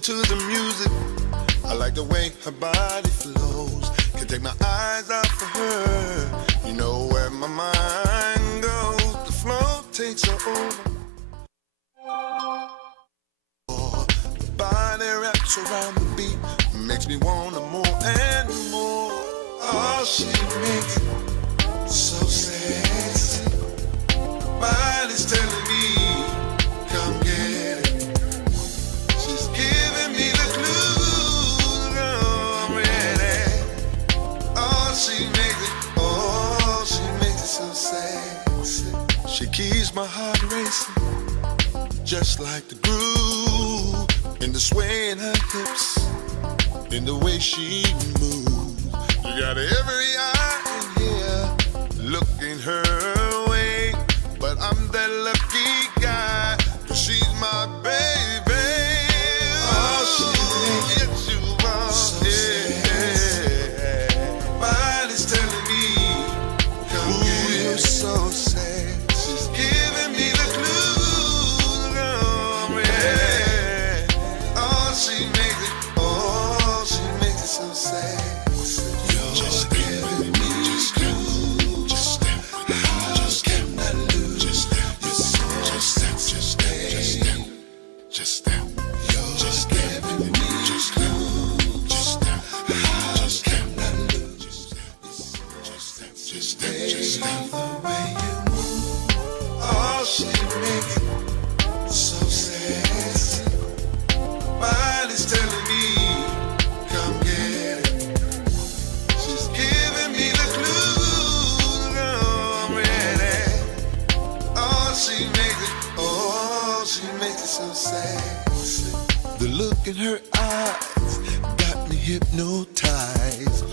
listen to the music. I like the way her body flows. Can't take my eyes off of her. You know where my mind goes. The flow takes her over. The body wraps around the beat. Makes me want more and more. Oh, she makes it so sexy. Body's telling me, come get it. She's giving me the clues, I'm ready. Oh, she makes it so sexy. She keeps my heart racing, just like the groove, in the sway in her hips, in the way she moves. You got every eye in here looking her way, but I'm that lucky guy, 'cause she's my baby. Oh, she makes it so yeah. Body's telling me, come get it. So sad. She's giving me the clues, I'm ready. Oh, she makes it so sad. Just give me, just give that loose. Just step. Just give me, just step. The way you move. Oh, she makes it so sexy. Body's telling me, come get it. She's giving me the clues, I'm ready. Oh, she makes it so sexy. The look in her eyes got me hypnotized.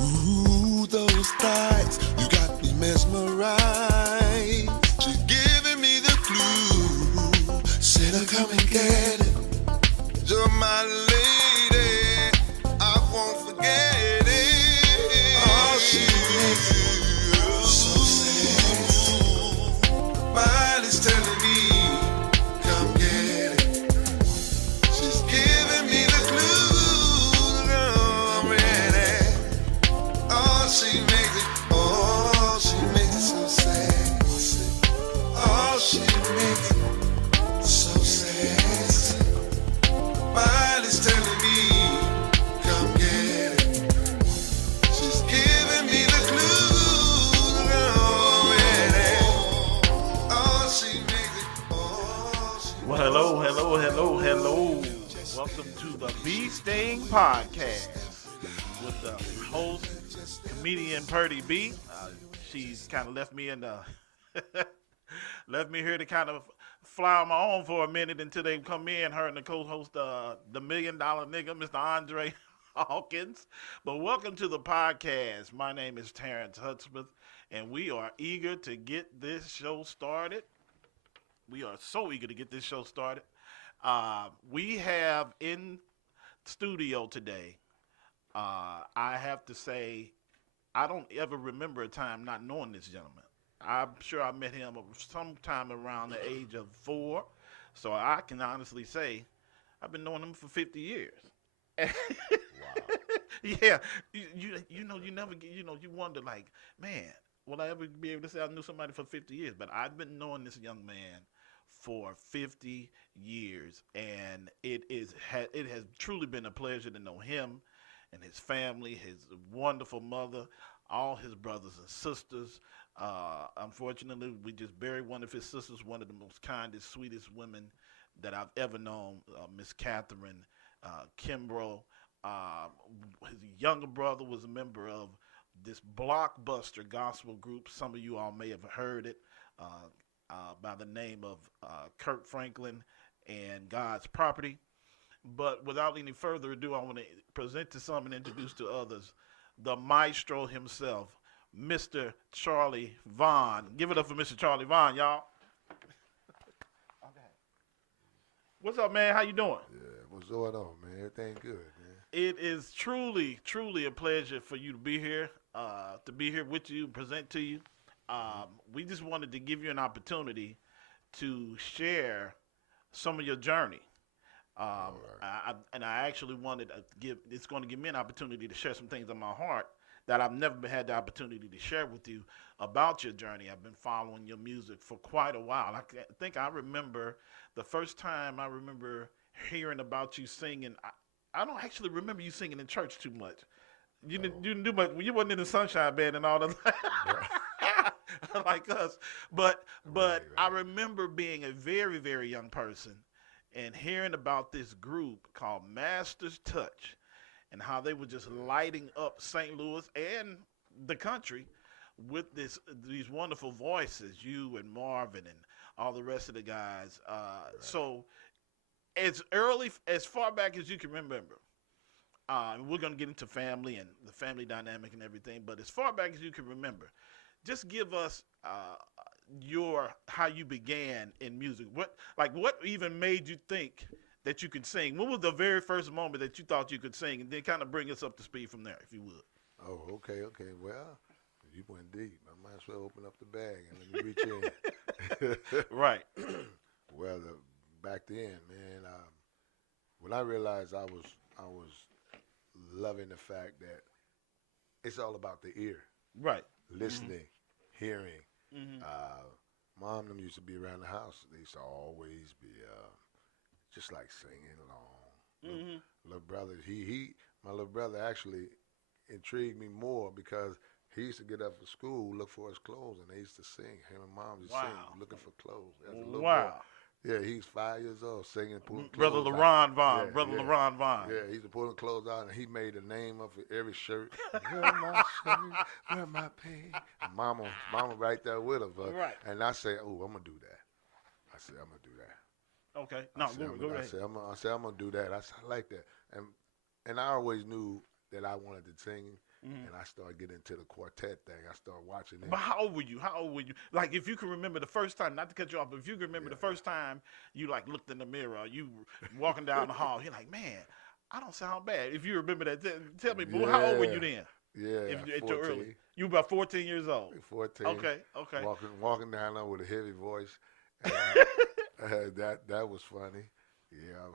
Ooh, those thighs, you got me mesmerized. She's giving me the clue. Said her come and get it. You're my lady, I won't forget it. Oh, she makes it so sexy. Body's telling me, come get it. She's giving me the clues, I'm ready. Oh, she makes it so sexy. Oh, she makes it so sexy. Body's telling me, come get it. She's giving me the clues, I'm ready. Oh, she makes it. Well, hello. Welcome to the Bee Sting Podcast with the host, comedian Purdy B. She's kind of left me here to kind of fly on my own for a minute until they come in. Her and the co-host, the $1 Million Nigga, Mr. Andre Hawkins. But welcome to the podcast. My name is Terrence Hudspeth, and we are eager to get this show started. We are so eager to get this show started. We have in studio today, I have to say, I don't ever remember a time not knowing this gentleman. I'm sure I met him sometime around the age of 4, so I can honestly say I've been knowing him for 50 years. Wow. Yeah, you know, you never get, you wonder like, man, will I ever be able to say I knew somebody for 50 years? But I've been knowing this young man for 50 years, and it has truly been a pleasure to know him and his family, his wonderful mother, all his brothers and sisters. Unfortunately, we just buried one of his sisters, one of the most kindest, sweetest women that I've ever known, Miss Catherine Kimbrough. His younger brother was a member of this blockbuster gospel group. Some of you all may have heard it, by the name of Kirk Franklin and God's Property. But without any further ado, I want to present to some and introduce to others the maestro himself, Mr. Charlie Vaughn. Give it up for Mr. Charlie Vaughn, y'all. Okay. What's up, man? How you doing? Yeah, what's going on, man? Everything good, man. It is truly, truly a pleasure for you to be here with you, present to you. We just wanted to give you an opportunity to share some of your journey. And I actually wanted to give. It's going to give me an opportunity to share some things on my heart that I've never had the opportunity to share with you about your journey. I've been following your music for quite a while. I think I remember the first time I remember hearing about you singing. I don't actually remember you singing in church too much. You didn't do much. You wasn't in the Sunshine Band and all that. Like us, but Right. I remember being a very very young person and hearing about this group called Master's Touch and how they were just lighting up St. Louis and the country with these wonderful voices, you and Marvin and all the rest of the guys. So as far back as you can remember, we're going to get into family and the family dynamic and everything, but as far back as you can remember, just give us how you began in music. What even made you think that you could sing? What was the very first moment that you thought you could sing? And then kind of bring us up to speed from there, if you would. Oh, okay. Well, you went deep. I might as well open up the bag and let me reach in. Right. Well, back then, man, when I realized I was loving the fact that it's all about the ear, Right. listening, hearing. Mm-hmm. Mom and them used to be around the house. They used to always be just like singing along. Mm-hmm. My little brother actually intrigued me more because he used to get up for school, look for his clothes, and they used to sing. Him and Mom used to sing, looking for clothes. As a little boy. Yeah, he's 5 years old, singing, pulling Brother clothes LaRon out. Vaughn. Yeah, Brother yeah. LaRon Vaughn. Yeah, he used to pull the clothes out, and he made a name up for every shirt. Where my shirt? Where my pants? And Mama right there with her. Right. And I say, oh, I'm gonna do that. I said, I'm gonna do that. Okay. No, go ahead. I said, I'm gonna do that. I said, I like that. And I always knew that I wanted to sing. Mm-hmm. And I started getting into the quartet thing. I started watching it. But how old were you? Like, if you can remember the first time, not to cut you off, but if you can remember the first time you, like, looked in the mirror, you walking down the hall, you're like, man, I don't sound bad. If you remember that, tell me, boy, how old were you then? Yeah, At your early. You were about 14 years old. 14. Okay. Walking down there with a heavy voice. And, that was funny. Yeah,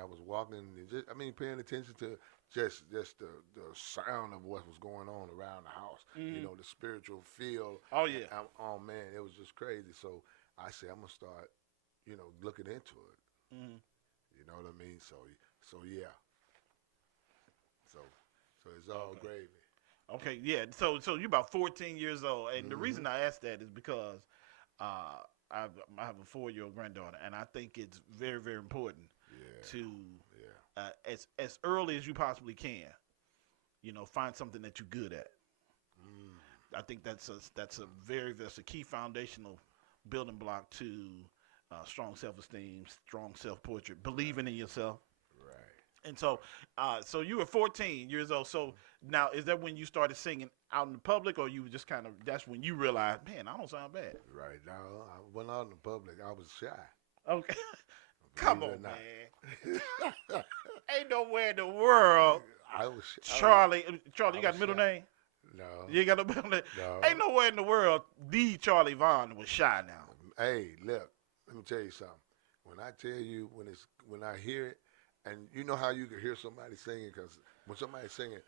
I was walking and paying attention to just the sound of what was going on around the house. Mm-hmm. You know, the spiritual feel. Oh yeah. Oh man, it was just crazy. So I said I'm gonna start, looking into it. Mm-hmm. You know what I mean? So yeah. So it's all gravy. Okay, yeah. So you're about 14 years old, and the reason I asked that is because I have a 4-year-old granddaughter, and I think it's very, very important to as early as you possibly can, find something that you're good at. I think that's a key foundational building block to strong self-esteem, strong self-portrait, believing in yourself. Right. And so you were 14 years old. So now, is that when you started singing out in the public, or you were just that's when you realized, man, I don't sound bad? Right. Now, I went out in the public. I was shy. Okay. Come on, man. Ain't nowhere in the world. Charlie, you got a middle name? No. You ain't got no middle name? No. Ain't nowhere in the world the Charlie Vaughn was shy now. Hey, look, let me tell you something. When I tell you, when I hear it, and you know how you can hear somebody singing, because when somebody's singing,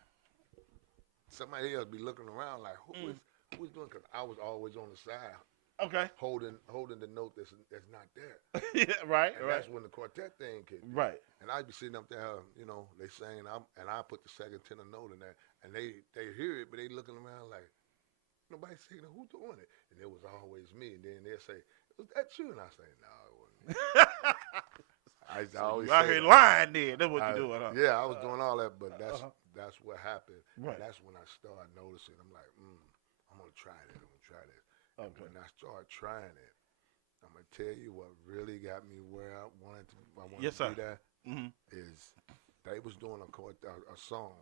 somebody else be looking around like, who's doing? Because I was always on the side. Okay. Holding the note that's not there. Yeah, right. And that's when the quartet thing kicked in. Right. And I'd be sitting up there, they singing, and I put the second tenor note in there, and they hear it, but they looking around like, nobody's singing, who's doing it? And it was always me. And then they'll say, was that you? And I say, no, it wasn't me. I always you out here lying there. That's what you doing, huh? Yeah, I was doing all that, but that's what happened. Right. And that's when I started noticing. I'm like, I'm going to try this. Okay. When I started trying it, I'm gonna tell you what really got me where I wanted to be there. Mm-hmm. Is they was doing a song,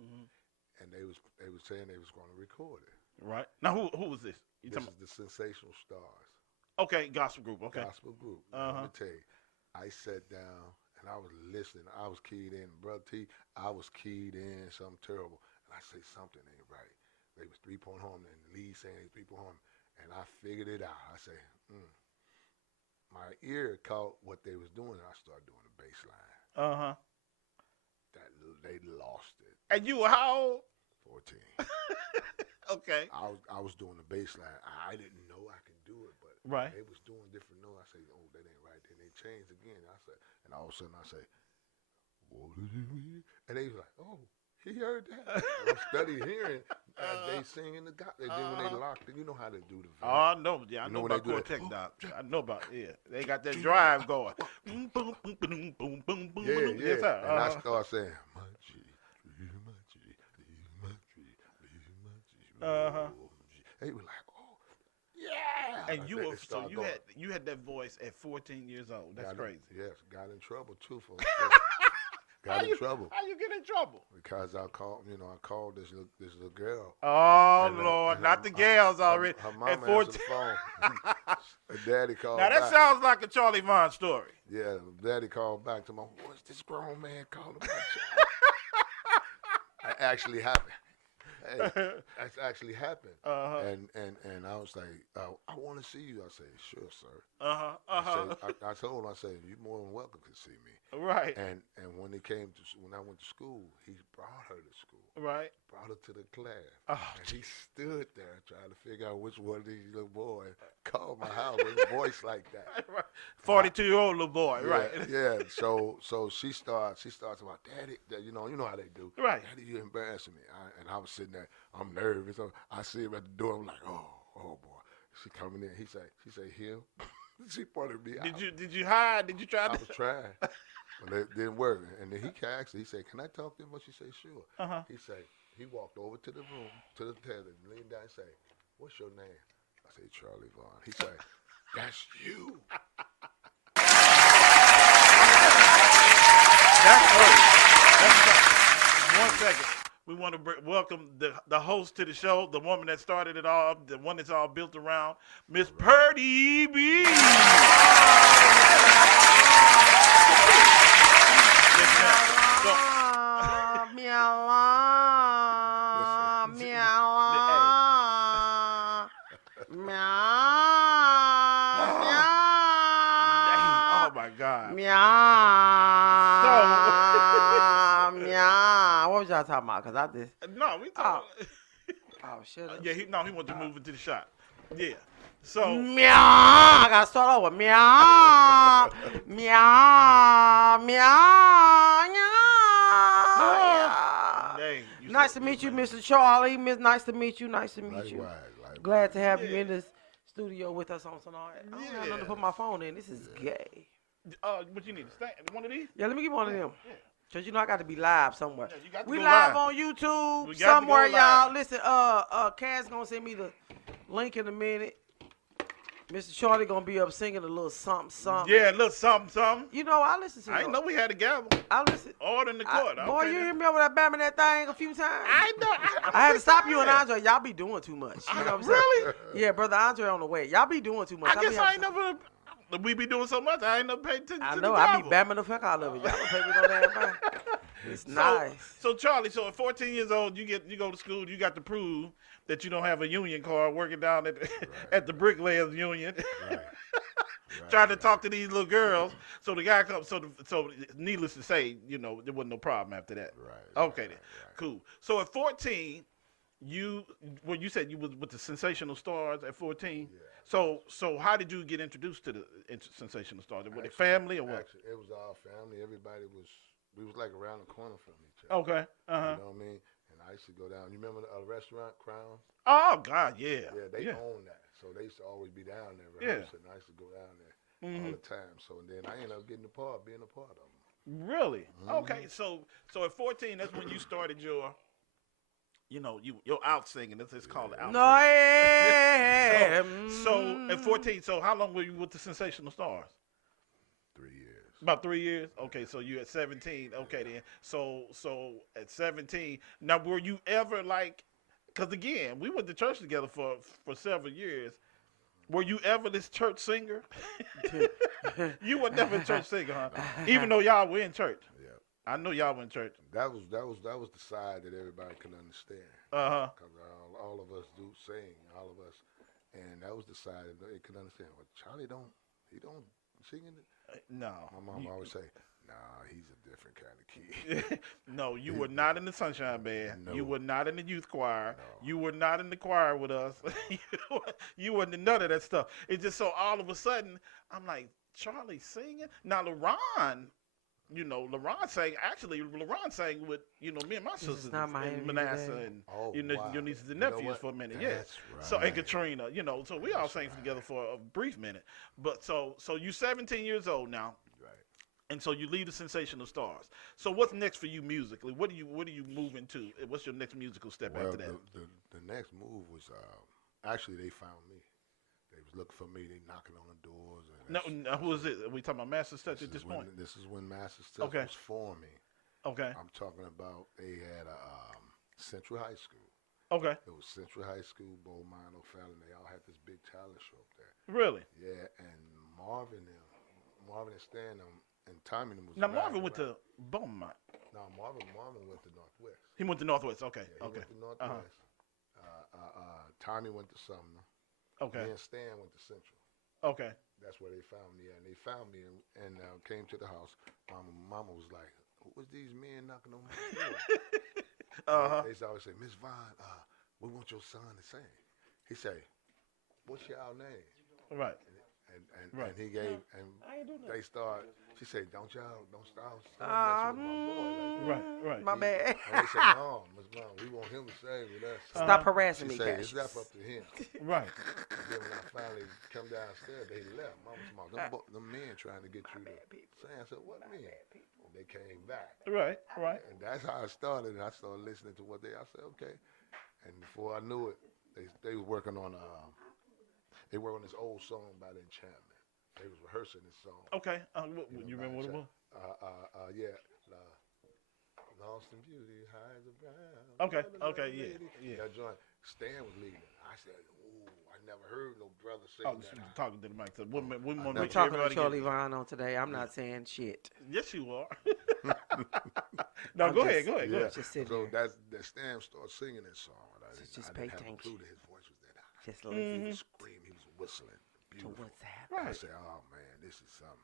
and they was saying they was going to record it. Right. Now who was this? This is the Sensational Stars. Okay, gospel group. Okay. Gospel group. Let me tell you, I sat down and I was listening. I was keyed in, Brother T. I was keyed in something terrible, and I say something ain't right. They was 3-point harmony, and the lead saying 3-point harmony. And I figured it out. I say, my ear caught what they was doing, and I started doing the bass line. Uh-huh. They lost it. And you were how old? 14. Okay. I was doing the bass line. I didn't know I could do it, but Right. they was doing different notes. I say, oh, that ain't right. Then they changed again. I said, and all of a sudden I say, what did you hear? And they was like, oh, he heard that. And I studied hearing as they sing in the gospel. Then when they locked it, you know how they do the verse. Oh, no. Yeah, I You know know when about they do Cortex that? Doc. I know about They got that drive going. Boom, boom, boom, boom, boom, boom, boom. Yeah. Yes, sir. And I started saying, my G, my G, my G, my G. Uh-huh. They were like, oh, yeah. And you They were started you going. had that voice at 14 years old. That's crazy. Yes, got in trouble too for trouble How you get in trouble? because I called this little girl. Oh And, Lord, and not the gals already. Her At mama 14. answered the phone. Her daddy called Now that back. sounds like a Charlie Vaughn story. Yeah, daddy called back to my. What's this grown man calling about? That actually happened. Hey, that's actually happened. Uh-huh. And I was like, I want to see you. I said, sure, sir. Uh-huh. Uh-huh. I told him, I said, you're more than welcome to see me. Right. And when when I went to school, he brought her to school. Right. Brought her to the class. Oh, And he stood there trying to figure out which one of these little boys called my house with a voice like that. right. 42-year-old little boy. Yeah, Right. Yeah. So she starts about, Daddy, you know how they do. Right. Daddy, you embarrassing me. And I was sitting there. I'm nervous. I see him at the door. I'm like, oh boy. She coming in. She say him. She pointed me out. Did you hide? Did you try I to? was trying, but it didn't work. And then he asked her. He said, "Can I talk to him?" She said, "Sure." Uh-huh. He walked over to the room, to the television, leaned down and say, "What's your name?" I said, "Charlie Vaughn." He said, "That's you." That's right. That's right. 1 second. We want to welcome the host to the show, the woman that started it all, the one that's all built around, Miss Purdy B. Oh my God. What was y'all talking about? Cause I just. No, we talking. Oh shit. Yeah, he wanted to move into the shot. Yeah. So Meow. I gotta start over. Meow. Meow. Meow. Meow. dang, Nice to meet you, Mr. Charlie. Nice to meet you. Nice to meet you. Likewise. Glad to have you in this studio with us on tonight. I don't have nothing to put my phone in. This is gay. What you need? One of these? Yeah, let me get one of them. Yeah. Cause you know I got to be live somewhere. Yeah, you got to We go live live. on YouTube We got to somewhere, go y'all. live. Listen, Cass gonna send me the link in a minute. Mr. Charlie gonna be up singing a little something. Yeah, a little something. You know, I listen to I you. didn't know we had a gavel. I listen. Order in the court. Boy, Okay, you then. hear me over that bamming that thing a few times? I know. I had to stop you and Andre. Y'all be doing too much. You know what I'm saying? Really? Yeah, brother Andre on the way. Y'all be doing too much. I guess be I ain't never. We be doing so much. I ain't never paid attention I to know. the I be gavel. bamming the fuck out of it. Y'all don't pay me no damn mind. It's nice. So Charlie, at 14 years old, you go to school. You got to prove that you don't have a union card working down at at the bricklayers union. Right. Trying to talk to these little girls. So the guy comes. So needless to say, there wasn't no problem after that. Right. Okay, then. Cool. So at 14, you said you was with the Sensational Stars at 14. Yeah. So how did you get introduced to the Sensational Stars? Was it family or what? Actually, it was our family. We was like around the corner from each other. Okay. Uh-huh. You know what I mean? And I used to go down. You remember the restaurant Crown? Oh God, yeah. Yeah, they own that. So they used to always be down there Yeah. rehearsing. I used to go down there all the time. So then I ended up being a part of them. Really? Okay. So at 14, that's when you started your out singing. It's called the out No, singing. So at 14, so how long were you with the Sensational Stars? 3 years. About 3 years. Okay, so you at 17. Okay, then. So at 17, now were you ever like? Because again, we went to church together for several years. Were you ever this church singer? You were never a church singer, huh? Even though y'all were in church. Yeah. I know y'all were in church. That was the side that everybody could understand. Uh-huh. Because all of us do sing, all of us, and that was the side that they could understand. Well, Charlie don't singing it? No. My mom always say, nah, he's a different kind of kid. No, you were not in the Sunshine Band. No. You were not in the youth choir. No. You were not in the choir with us. You weren't in none of that stuff. It's just so all of a sudden, I'm like, Charlie singing? Now, LaRon, LaRon sang, actually, LaRon sang with, me and my sisters, not my and enemy Manasseh, today. and Wow. your nieces and You know nephews what? for a minute, That's yeah. right. So, and Katrina, so we all That's sang right. together for a brief minute. But so you're 17 years old now. Right. And so you leave the Sensational Stars. So what's next for you musically? What do you move into? What's your next musical step Well, after that? the next move was actually they found me. They was looking for me. They knocking on the doors. And No, who is it? Are we talking about Master Touch at this point? This is when Master Touch Okay. was forming. Okay. I'm talking about they had a Central High School. Okay. It was Central High School, Beaumont, O'Fallon. They all had this big talent show up there. Really? Yeah, and Marvin and Stan and Tommy was. Now Marvin went riding to Beaumont. No, Marvin went to Northwest. He went to Northwest. Okay. Yeah, he Okay. went to Northwest. Tommy went to Sumner. Okay. Me and Stan went to Central. Okay. That's where they found me at. And they found me and came to the house. Mama was like, who was these men knocking on my door? They used to always say, Miss Vaughn, we want your son to sing. He say, what's y'all name? Right. And he gave, and I ain't do nothing. they start, she said, don't start messing with my boy. Right. My bad. And they said, no, Miss Vaughn, we want him to sing with us. Stop harassing She me, said, Cassius. it's left up to him. Right. And then when I finally come downstairs, they left. Mama smart. Them men trying to get you to sing. I said, what men? And they came back. Right. And that's how I started. And I started listening to what I said, okay. And before I knew it, they were working on this old song by the Enchantment. They was rehearsing this song. Okay. You remember what it was? Yeah. Lost in Beauty, hides around. Okay, yeah. That joint, Stan was leading. I said, ooh, I never heard no brother sing Oh, that. talking to the mic. So we want to I'm make I'm sure talking to everybody Charlie gets- Vaughn on today. I'm not saying shit. Yes, you are. No, I'm go just- ahead. Go Yeah. ahead. Just sit So there. that Stan started singing that song. And I Just didn't pay have a attention. clue that his voice was that high. Just He listen was screaming. He was whistling. to Beautiful. what's happening. I Right. said, oh, man, this is something.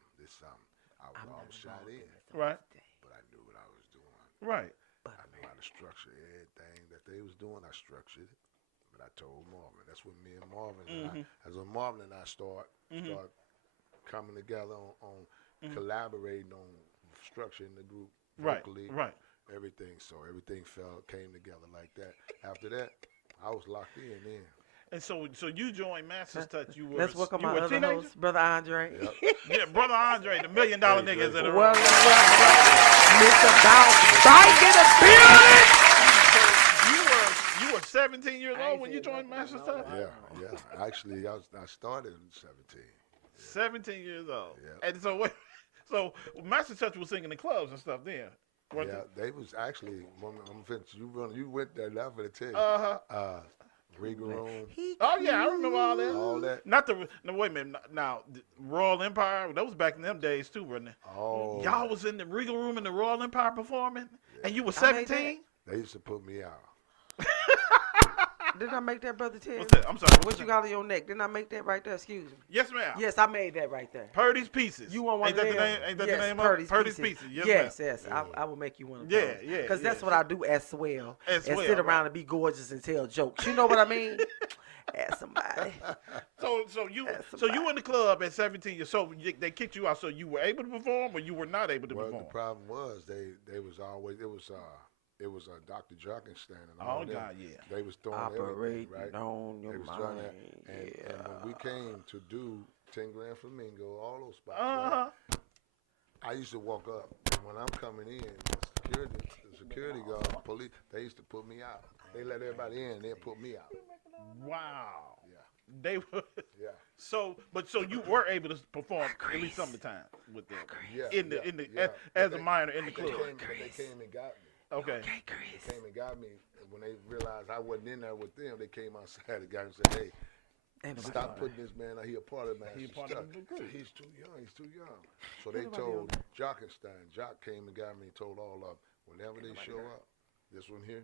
I was I'm all not shot involved in. in this Right. today. But I knew what I was doing. Right. But I knew how to structure everything that they was doing. I structured it. But I told Marvin. That's when me and Marvin, that's when Marvin and I start coming together on collaborating on structuring the group Right. vocally, Right. everything. So everything came together like that. After that, I was locked in then. And so you joined Master's Touch. You were let's welcome you my were a other teenager? host, Brother Andre. Yep. Yeah, Brother Andre, the $1 million nigga is in the room. Well, Mr. Bounce Bike in the building. You were 17 years I old ain't when you said joined nothing. Master's No, Touch? Yeah. Actually, I started in 17. 17 years old. Yeah. And so Master Touch was singing in clubs and stuff then. weren't Yeah, they was actually. I'm finished. You went there. Now for the tell you. Uh-huh. Regal Room, Oh, yeah, I remember all that. all that. Not the, no, wait a minute. Now, the Royal Empire, that was back in them days too, wasn't it? Oh, Y'all was in the Regal Room in the Royal Empire performing, and you were I made 17? they used to put me out. Didn't I make that, Brother Ted? What's that? I'm sorry. What you got on your neck? Didn't I make that right there? Excuse me. Yes, ma'am. Yes, I made that right there. Purdy's Pieces. You want one Ain't of that them? the name? Ain't that yes, the name Purdy's of it? Purdy's Pieces. Yes, Yes, ma'am. yes. I will make you one of Yeah, those. yeah, Because that's yeah. what I do as well. As and well, sit around right. and be gorgeous and tell jokes. You know what I mean? Ask somebody. So you That's in the club at 17 years old. They kicked you out, so you were able to perform, or you were not able to Well, perform. the problem was they was always it was Dr. Jockenstein and all Oh them. God, yeah. They was throwing Operating everything, right? on your They was throwing mind. that, and when we came to do Tingle and Flamingo, all those spots, Uh-huh. right? I used to walk up, and when I'm coming in, the security guard, police, they used to put me out. They let everybody in, and they put me out. Wow. Yeah, They were yeah, so you were able to perform at least some of the time with them yeah. as But a they- minor in the They club. came and got me. Okay. Okay, They Chris. came and got me, and when they realized I wasn't in there with them, they came outside and got me and said, "Hey, Ain't nobody stop doing putting this man out. He a part of the He a Master's part of Touch. the group. He's too young. He's too young." So they nobody told Jockenstein. Jock came and got me and told all of them, whenever they show up, this one here,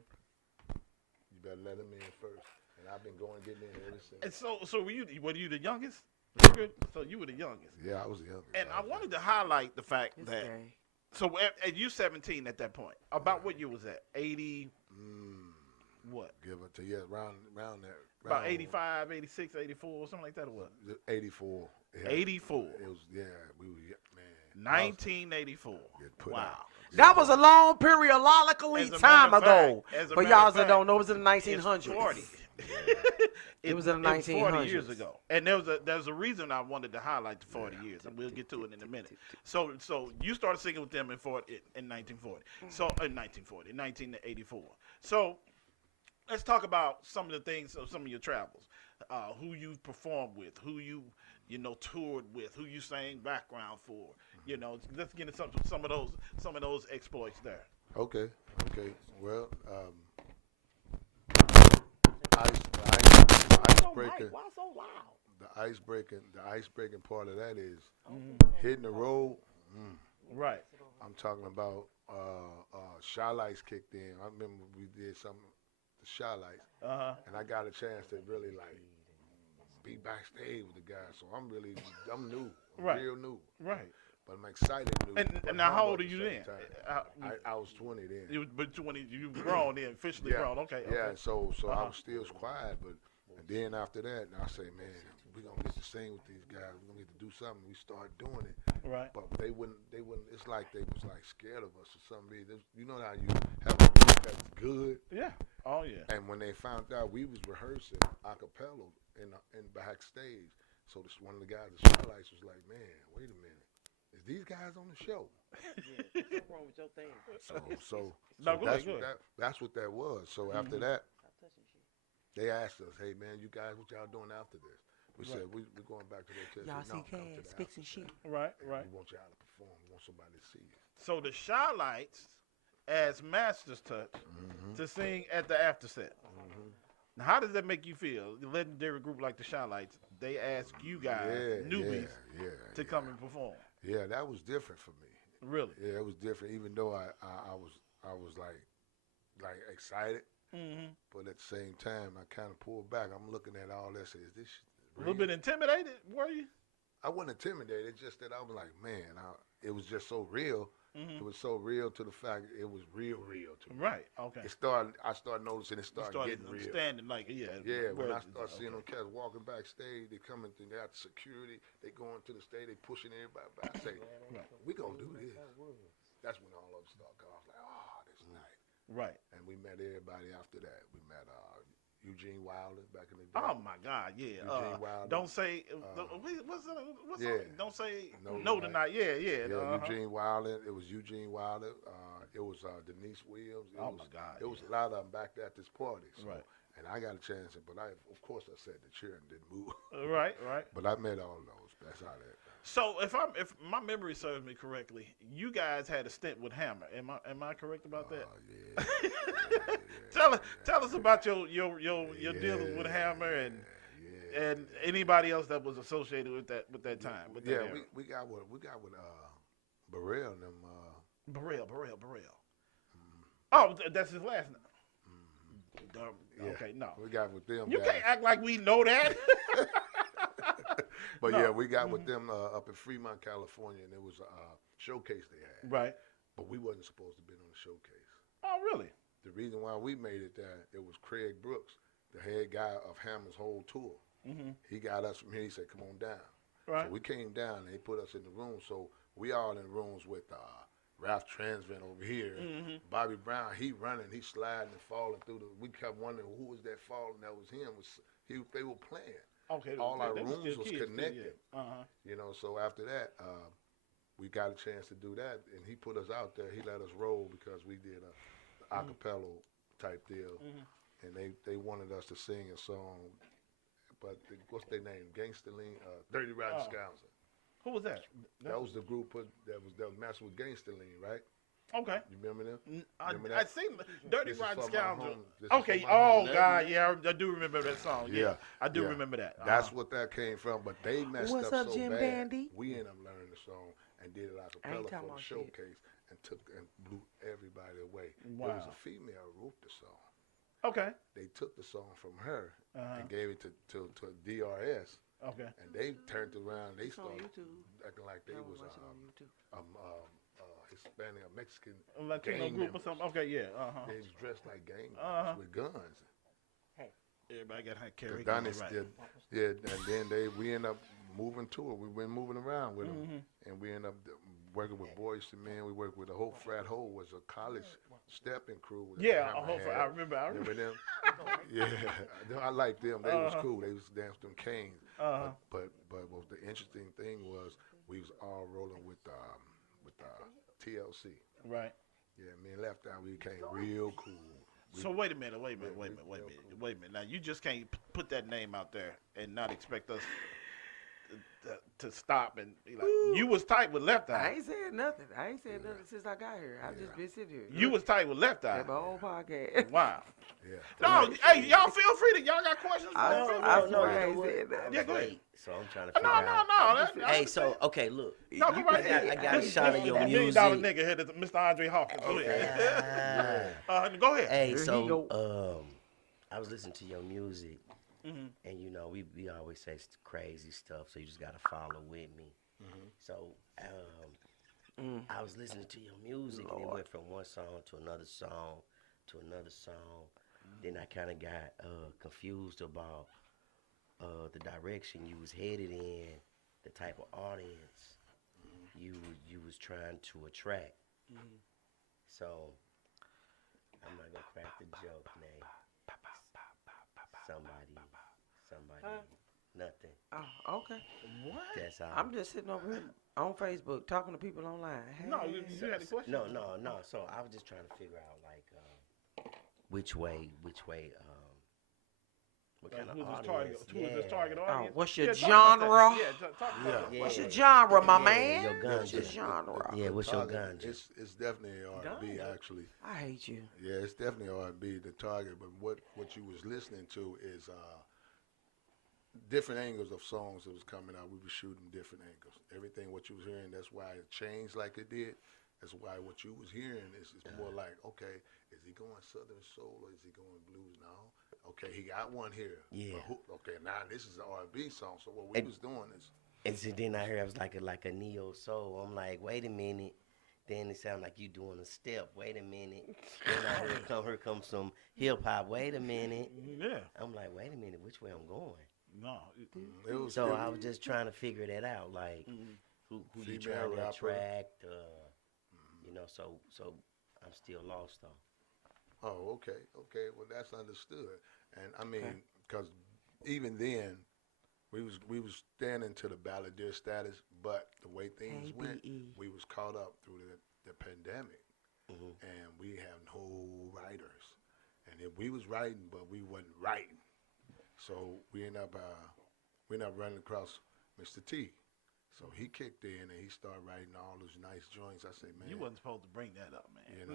you better let him in first. And I've been getting in ever since. And so were you the youngest? So you were the youngest. Yeah, I was the youngest. And I wanted to highlight the fact It's that. gay. So at you 17 at that point. About what year was that? 80. What? Give it to you around there. About 85, 86, 84, something like that, or what? 84. Yeah. 84. It was, yeah, we were, man. 1984. Wow. That was a long periodically As a time matter of ago. fact- as a For matter y'all of that fact, don't know, it was in the It's 1900s. 40. It was in the 40 years 1900s. ago. And there's a reason I wanted to highlight the 40 years, and we'll get to it in a minute. So you started singing with them in 1940. So in 1984. So let's talk about some of the things of some of your travels. Who you performed with, who you toured with, who you sang background for. Let's get into some of those exploits there. Okay. Well, icebreaker. Why so loud? The icebreaking part of that is hitting the road. Right. I'm talking about Shy Lights kicked in. I remember we did some the Shy Lights, and I got a chance to really like be backstage with the guys. So I'm new, Right. real new. Right. But I'm excited new. And but now, how old humble are at you the same then? time. I was 20 then. You were 20. You grown then, officially grown. Okay. Yeah, so I Uh-huh. was still quiet, but and then after that, I say, man, we gonna get to sing with these guys. We gonna get to do something. We start doing it. Right. But they wouldn't. It's like they was like scared of us for some reason. You know how you have a group that's good, Yeah. Oh yeah. and when they found out we was rehearsing a cappella in backstage, so one of the guys at Starlights was like, man, wait a minute, is these guys on the show? Yeah, what's wrong with your thing? So No, go that's ahead, what that's what that was. So after that, they asked us, hey man, you guys, what y'all doing after this? We said we're going back to their test. Y'all No, see come to Cass the fixing after shit. Right. show. Right. We want y'all to perform. We want somebody to see you. So the Shy Lights as Master's Touch to sing at the after set. Now, how does that make you feel? The legendary group like the Shy Lights, they ask you guys, newbies, to come and perform. Yeah, that was different for me. Really? Yeah, it was different. Even though I was like excited, but at the same time I kind of pulled back. I'm looking at all this. Is this A little bit intimidated, were you? I wasn't intimidated. It's just that I was like, man, it was just so real. It was so real to the fact it was real to me. Right. Okay. I started noticing it started getting real. Understanding, like, yeah. Yeah, when I where- start seeing them cats walking backstage, they coming through, they got security, they going to the stage, they pushing everybody back. I say, we gonna do this. That's when all of us start going. I was like, oh, this is nice. Right. And we met everybody after that. We met Eugene Wilder back in the day. Oh my God, yeah. Eugene Wilder. Don't say what's Yeah. Don't say No no Tonight. tonight. Yeah. Eugene Wilder. It was Eugene Wilder. It was Denise Williams. My God. It was a lot of them back at this party. So, Right. And I got a chance, but of course I said the chair and didn't move. Right. But I met all those. That's how that. So if my memory serves me correctly, you guys had a stint with Hammer. Am I correct about that? Yeah. Tell us about your dealings with Hammer and anybody else that was associated with that time. With that era. we got with Burrell and them. Burrell. Oh, that's his last name. Yeah. Okay, no. We got with them. You guys. can't act like we know that. But No. yeah, we got with them up in Fremont, California, and it was a showcase they had. Right. But we wasn't supposed to be on the showcase. Oh, really? The reason why we made it there, it was Craig Brooks, the head guy of Hammer's whole tour. He got us from here. He said, "Come on down." Right. So we came down, and they put us in the room. So we all in rooms with Ralph Transvent over here, Bobby Brown. He running, he sliding and falling through the. We kept wondering who was that falling. That was him. They were playing. Okay. All our they were rooms still was kids, too, connected. yeah. You know, so after that, we got a chance to do that, and he put us out there. He let us roll because we did a acapella type deal, and they wanted us to sing a song. But what's their name? Gangsta Lean, Dirty Rotten Scoundrel. Who was that? That was the group that was messing with Gangsta Lean, right? Okay. You remember them? Remember I that? seen Dirty This is Rotten for my Scoundrel. home- this is Okay. for my Oh home God, lady. yeah, I do remember that song. Yeah, I do yeah. remember that. That's what that came from. But they messed What's up up, so Jim bad. Dandy? We ended up learning the song and did it a cappella talking for the about shit. showcase and blew everybody away. Wow. It was a female who wrote the song. Okay. They took the song from her and gave it to DRS, Okay. And they turned around. They It's on started YouTube. acting like they I was watch it on YouTube. Hispanic, or Mexican Latino gang group or members. something. Okay, yeah. They was dressed like gang Uh-huh. members with guns. Everybody got her The carry Donis right. did, yeah, and then we end up moving to it. We've been moving around with them, and we end up working with Boys to Men. We worked with the whole frat hole was a college stepping crew. With Yeah, Hammerhead. I remember. Remember them? Yeah, I liked them. They was cool. They was dancing them canes. But what the interesting thing was we was all rolling with TLC. Right. Yeah, me and Left Eye, we became real cool. So wait a minute. Now you just can't put that name out there and not expect us to stop and be like, you was tight with Left I Eye. ain't said nothing. I ain't said nothing since I got here. I've just been sitting here. You was tight with Left Eye. At my own podcast. Wow. Yeah. No, hey, y'all feel free to. Y'all got questions? I Feel free. ain't said nothing. Yeah, go ahead. Late, so I'm trying to figure out. No. Hey, so okay, look. No, go right ahead. I got a shot of your $1 music. million nigga here, that's Mr. Andre Hawkins. Go ahead. Go ahead. Hey, Here he so go. I was listening to your music, Mhm. and you know we always say crazy stuff, so you just gotta follow with me. So I was listening to your music, and it went from one song to another song to another song. Then I kind of got confused about the direction you was headed in, the type of audience you was trying to attract. So I'm not gonna crack the joke, man. Somebody, nothing. Oh, okay. What? That's all. I'm just sitting over here on Facebook talking to people online. Hey, No, you had a question? No. So I was just trying to figure out like which way, what kind of Who's audience? his target? Who is his target audience? what's your Yeah, talk about that. genre? Yeah, talk about that. Yeah. What's your genre, my Yeah, man? your gun What's your just- genre? Yeah, what's your Target, gun? It's definitely R&B Gun? actually. I hate you. Yeah, it's definitely R&B, the target. But what you was listening to is different angles of songs that was coming out. We were shooting different angles. Everything what you was hearing, that's why it changed like it did. That's why what you was hearing is more like, okay, is he going Southern Soul or is he going blues now? Okay, he got one here. Yeah. Okay, now this is an R&B song. So what we was doing is, And so then I heard it was like a neo soul. I'm like, wait a minute. Then it sounded like you doing a step. Wait a minute. Then I heard here comes some hip hop. Wait a minute. Yeah. I'm like, wait a minute, which way I'm going? No. it was So good. I was just trying to figure that out, like who you Female trying to rapper. attract, you know. So I'm still lost though. Oh, okay. Well, that's understood. And I mean, because even then, we was standing to the balladeer status, but the way things went, we was caught up through the pandemic, and we have no writers. And if we was writing, but we wasn't writing, so we end up running across Mr. T. So he kicked in and he started writing all those nice joints. I say, man, You wasn't supposed to bring that up, man.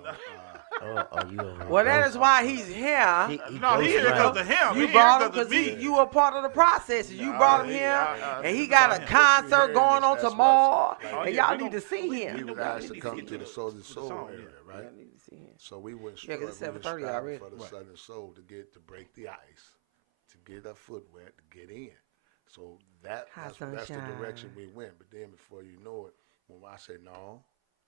you know, Well, that is why he's here. No, he here because of him. You He brought here him 'cause of because me. you were part of the process. You brought him he- here, I- and he it's got about a him. concert What you going hearing on is that's tomorrow, what's like- Oh, and yeah, y'all we need to gon- see we him. would Yeah, ask we to need come to to get the to Southern the Soul song, area, yeah. right? Y'all need to see him. So we went Yeah, 'cause straight, it's 7:30 already. for the Right. Southern Soul to break the ice, to get our foot wet, to get in. So that's the sunshine. direction we went. But then before you know it, when I say no,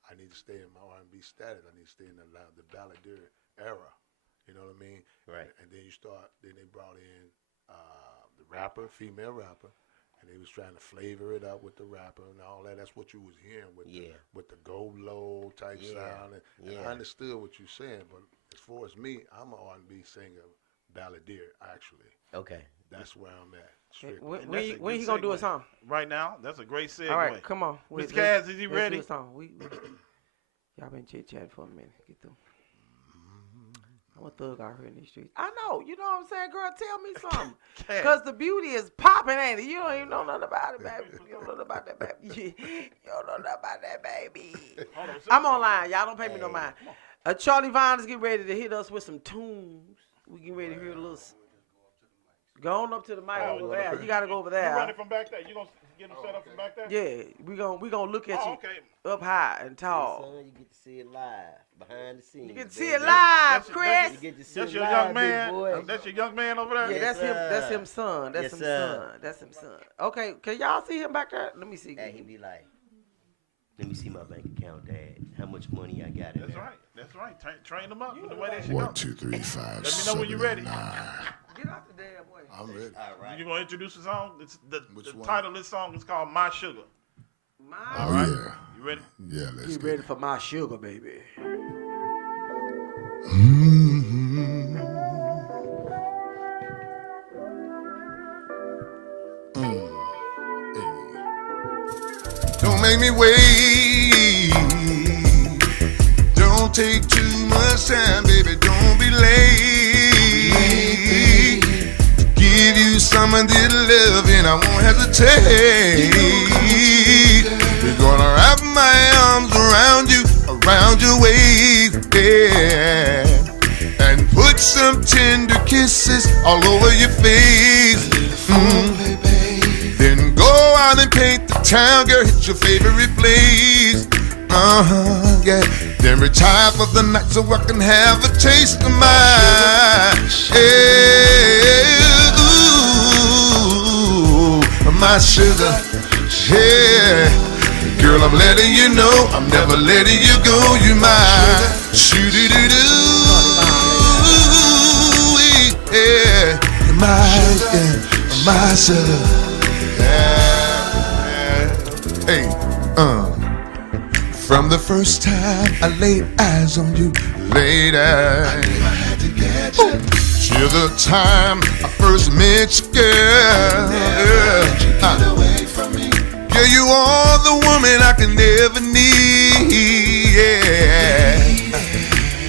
I need to stay in my R&B status. I need to stay in the balladeer era. You know what I mean? Right. And then then they brought in the rapper, female rapper, and they was trying to flavor it up with the rapper and all that. That's what you was hearing with with the go low type sound. And I understood what you're saying, but as far as me, I'm an R&B singer, balladeer actually. Okay. That's where I'm at. strictly. When And that's a when good he gonna do a segue. song? Right now, that's a great segue. All right, come on. Mr. Kaz, is he let's ready? do a song. Y'all been chit chatting for a minute. Get through. I'm a thug out here in these streets. I know. You know what I'm saying, girl? Tell me something. Kaz. Because the beauty is popping, ain't it? You don't even know nothing about it, baby. You don't know nothing about that baby. You don't know nothing about that baby. Hold on, I'm online. Y'all don't pay me no mind. Charlie Vaughn is getting ready to hit us with some tunes. We getting ready to hear a little. Go on up to the mic over there. You got to go over You there. running from back there. You gonna Get them set up from back there? Yeah, we gonna look at you Okay. up high and tall. Son, you get to see it live, behind the scenes. You get to see baby. it live, That's- Chris. You get to see That's it your live, young big man. boy. That's your young man over there. Yeah, Yes, that's him. That's sir. him, son. That's Yes, him, sir. son. That's him, son. Okay, can y'all see him back there? Let me see. Hey, he be like, let me see my bank account, Dad. How much money I got in That's there? right. That's right. Train them up the way they should 1, go. 2, 3, 5, Let me know when you're ready. 7, 8, 9. Get out the damn way. I'm ready. All right. You gonna introduce the song? It's the Which one? title of this song is called My Sugar. Oh, right. yeah. You ready? Yeah, let's Get get ready it. for my sugar, baby. Mm-hmm. Hey. Don't make me wait. Don't take too much time, baby. Don't be late. Give you some of this love and I won't hesitate. We're gonna wrap my arms around your waist, yeah, and put some tender kisses all over your face. Then go out and paint the town, girl, hit your favorite place. Yeah. Then retire for the night so I can have a taste of mine. Yeah, ooh, my sugar, yeah. Girl, I'm letting you know, I'm never letting you go. You mine. Shoo-doo-doo-doo. Yeah, you're mine, yeah, my sugar. Yeah. Hey, from the first time I laid eyes on you, lady, till the time I first met you, girl. Yeah, you are the woman I can never need. Yeah.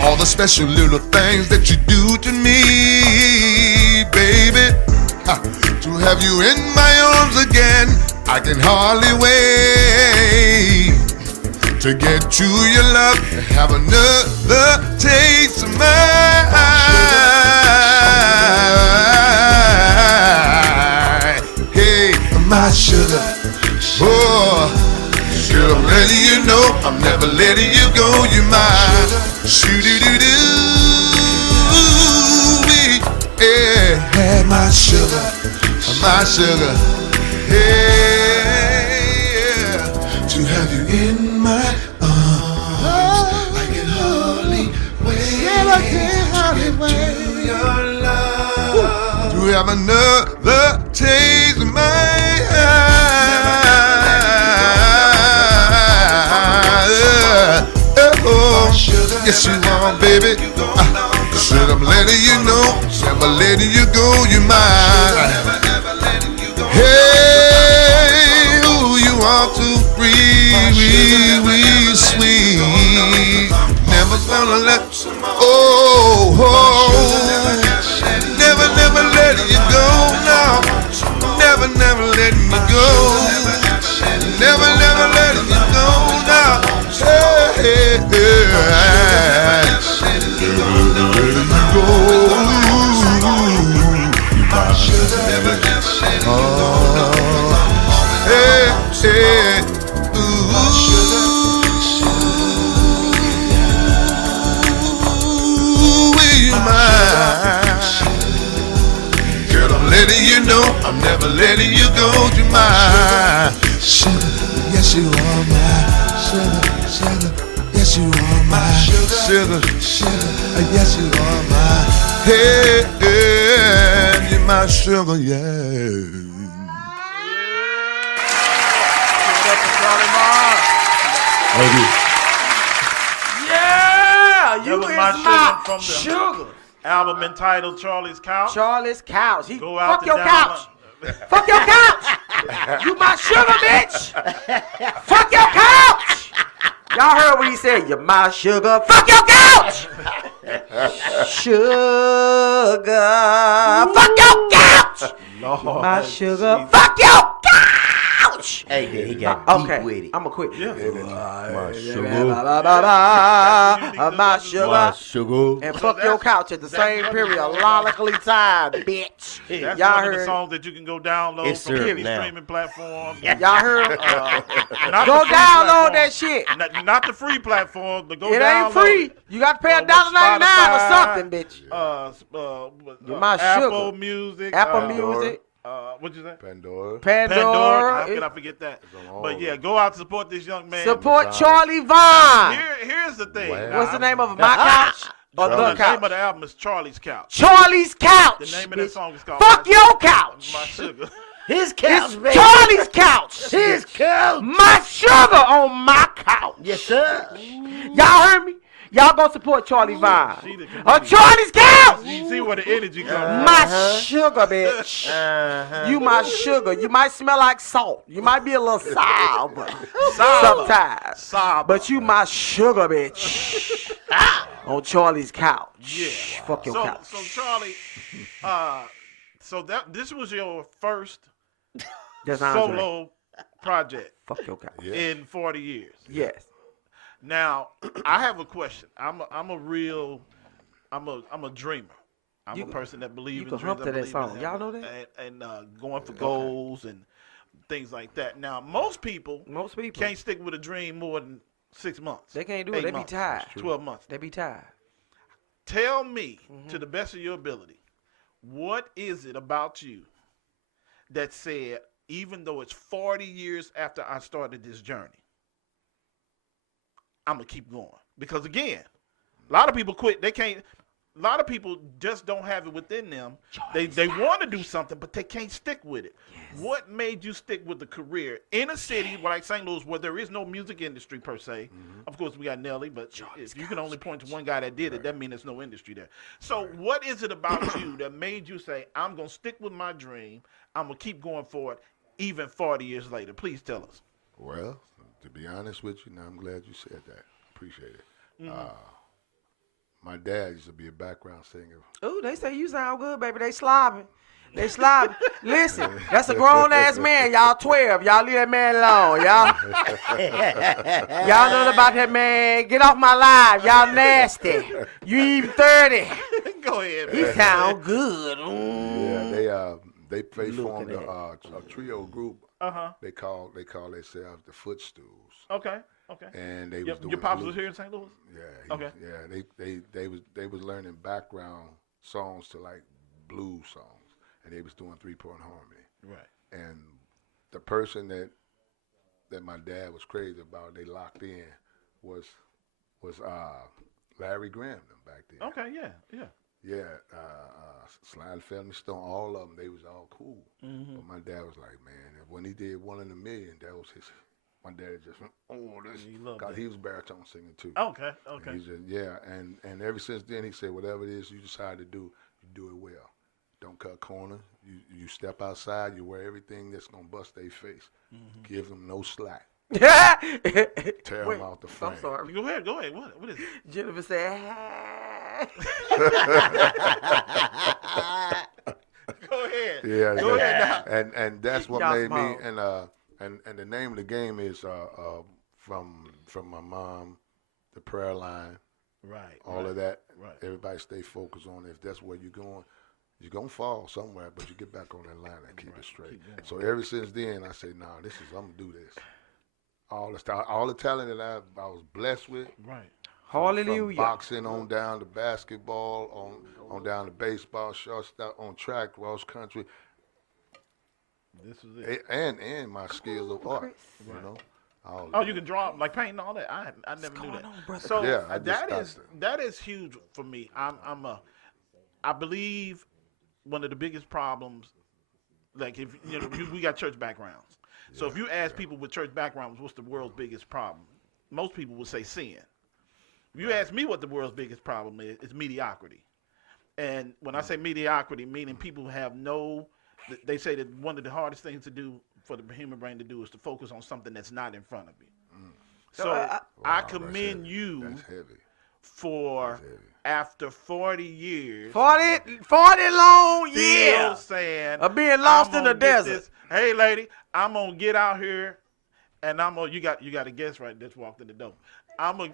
All the special little things that you do to me, baby. To have you in my arms again, I can hardly wait to get to your love and have another taste of mine. Hey, my sugar. Oh, girl, I'm letting you know I'm never letting you go. You're mine. Shoo-doo-doo-doo. Yeah, my sugar, my sugar. Yeah, to have you in my arms, I can hardly wait. Yeah, I can hardly wait. To your love, to have another taste of mine. Yes, you are, baby. Said I'm letting you know, never letting you go. You mine. Hey, ooh, you are too free, sweet. Never gonna let, never letting you go. No, never letting you go. Never letting you go. No. Hey, girl, I'm letting you know I'm never letting you go. To my sugar, yes you are my sugar. Yes, you are my sugar, yes, you are my hey, you're my sugar, yeah. Give it up for Charlie Vaughn. Yeah, you was is My my Sugar from the- sugar. Album entitled Charlie's Couch. Charlie's couch. He Go out fuck to your couch. Fuck your couch. You my sugar, bitch. Fuck your couch. Y'all heard what he said. You're my sugar. Fuck your couch. Sugar. Fuck your couch. Lord, My sugar. Jesus. Fuck your couch. couch. Hey, then he got Okay, deep with it. I'ma quit. Yeah. My sugar. My sugar. My sugar. And So fuck your that's- couch at the that's same what period. it's all about. Logically timed, bitch. That's Y'all one of the heard? songs that you can go download It's from syrup any now. streaming platform. Y'all heard? Not Go the free download platform. that shit. Not the free platform, but go It download ain't free. You got to pay what, $1.99 or Spotify, something, bitch. Apple My sugar. Music. Apple Pandora. Music, What'd you say? Pandora. Pandora. How can I forget that? It's on all But of yeah, them. go out and support this young man. Support Amazon. Charlie Vaughn. Here's the thing. Wow. Now, What's the name of it? My couch or The the name couch? of the album is Charlie's Couch. Charlie's couch. The name of that bitch. song is called Fuck My- your couch. My Sugar. His couch, It's baby. Charlie's couch. His couch. My sugar on my couch. Yes, sir. Y'all heard me? Y'all go support Charlie Vaughn. She the On comedian. Charlie's couch. You see where the energy comes from. My sugar, bitch. Uh-huh. You my sugar. You might smell like salt. You might be a little sour Sour. sometimes. Sour. But you my sugar, bitch. On Charlie's couch. Yeah. Fuck your couch. So Charlie, so this was your first That's Andre. solo project Fuck your couch. Yeah. in 40 years. Yes. Now, I have a question. I'm a dreamer. I'm You a person that believes you in can dreams. hump I to that believe in song. them. Y'all know that? And going for goals and things like that. Now, most people Most people. can't stick with a dream more than 6 months. They can't do it. 8 They be months, tired. 12 months. They be tired. Tell me, Mm-hmm. to the best of your ability, what is it about you that said, even though it's 40 years after I started this journey, I'm going to keep going? Because again, a lot of people quit. They can't. A lot of people just don't have it within them. They want to do something, but they can't stick with it. What made you stick with the career in a city like St. Louis where there is no music industry per se? Of course, we got Nelly, but if you can only point to one guy that did it, that means there's no industry there. So what is it about you that made you say, I'm going to stick with my dream, I'm going to keep going for it, even 40 years later? Please tell us. Well, to be honest with you, now I'm glad you said that. Appreciate it. My dad used to be a background singer. Ooh, they say you sound good, baby. They slobbing. They slobbing. Listen, that's a grown-ass man. Y'all 12. Y'all leave that man alone. Y'all know about that man. Get off my live. Y'all nasty. You even 30. Go ahead, He man. sound good. Yeah, they formed at a trio group. Uh-huh. They call themselves the Footstools, Okay. Okay. and they was Your, doing your pops blues. was here in St. Louis? Yeah. Okay. Yeah, they was learning background songs to like blues songs, and they was doing 3-part harmony. Right. And the person that my dad was crazy about, they locked in, was Larry Graham back then. Okay, yeah. Yeah, Sly and Family Stone, all of them, they was all cool. Mm-hmm. But my dad was like, man, when he did One in a Million, that was his. My dad just went, this, He loved because that. he was baritone singing too. Okay. And Okay. he just, yeah, and ever since then, he said, whatever it is you decide to do, you do it well. Don't cut corners. You step outside, you wear everything that's going to bust their face. Mm-hmm. Give them no slack. Tear Tear them out the frame. I'm sorry. Go ahead. What is it? Jennifer said, Go ahead. Yeah, Go ahead now. and that's what Y'all made me small. and the name of the game is from my mom, the prayer line, Right. all of that. Right. Everybody stay focused on it. If that's where you're going, you're gonna fall somewhere, but you get back on that line and keep it straight. So ever since then, I say, nah, I'm gonna do this. All the talent that I was blessed with. Right. From hallelujah. boxing on down to basketball, on down to baseball, shortstop, on track, cross country, This is it. and my skills of art. You know. All Oh, of you it. can draw like painting and all that. I never knew that. going on, brother? So Yeah, I just that is huge for me. I believe one of the biggest problems, like if we got church backgrounds. So if you ask people with church backgrounds, what's the world's biggest problem? Most people would say sin. If you ask me what the world's biggest problem is, it's mediocrity. And when I say mediocrity, meaning people have they say that one of the hardest things to do for the human brain to do is to focus on something that's not in front of you. So I Wow, commend that's heavy. you That's heavy. for That's heavy. after 40 years, 40 long still years saying, of being lost I'm in the gonna get desert. this. Hey, lady, I'm gonna get out here, and you got a guest right that's walked in the door. I'm gonna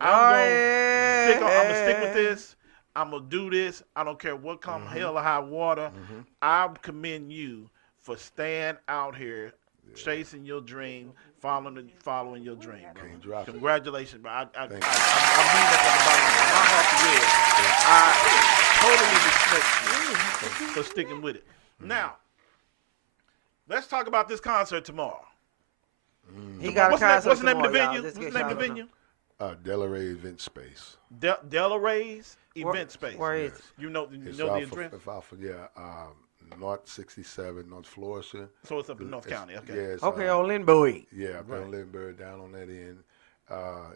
Hey. stick with this. I'm gonna do this. I don't care what comes, hell or high water. I commend you for staying out here, chasing your dream, following your dream. Can't drop it. Congratulations, bro. I mean Thank you. that from the bottom of my heart to you. I totally respect you for sticking with it. Now, let's talk about this concert tomorrow. He got a concert What's the name of the tomorrow, venue? y'all. What's the name of the venue? Delray Event Space. Delaray's Event Space. Where is Yes. You know It's the off address? if I forget, North 67, North Florissant. So it's up in North County. Okay. Yeah, it's, Okay, on Lindbergh. yeah, up Right. in Lindbergh, down on that end.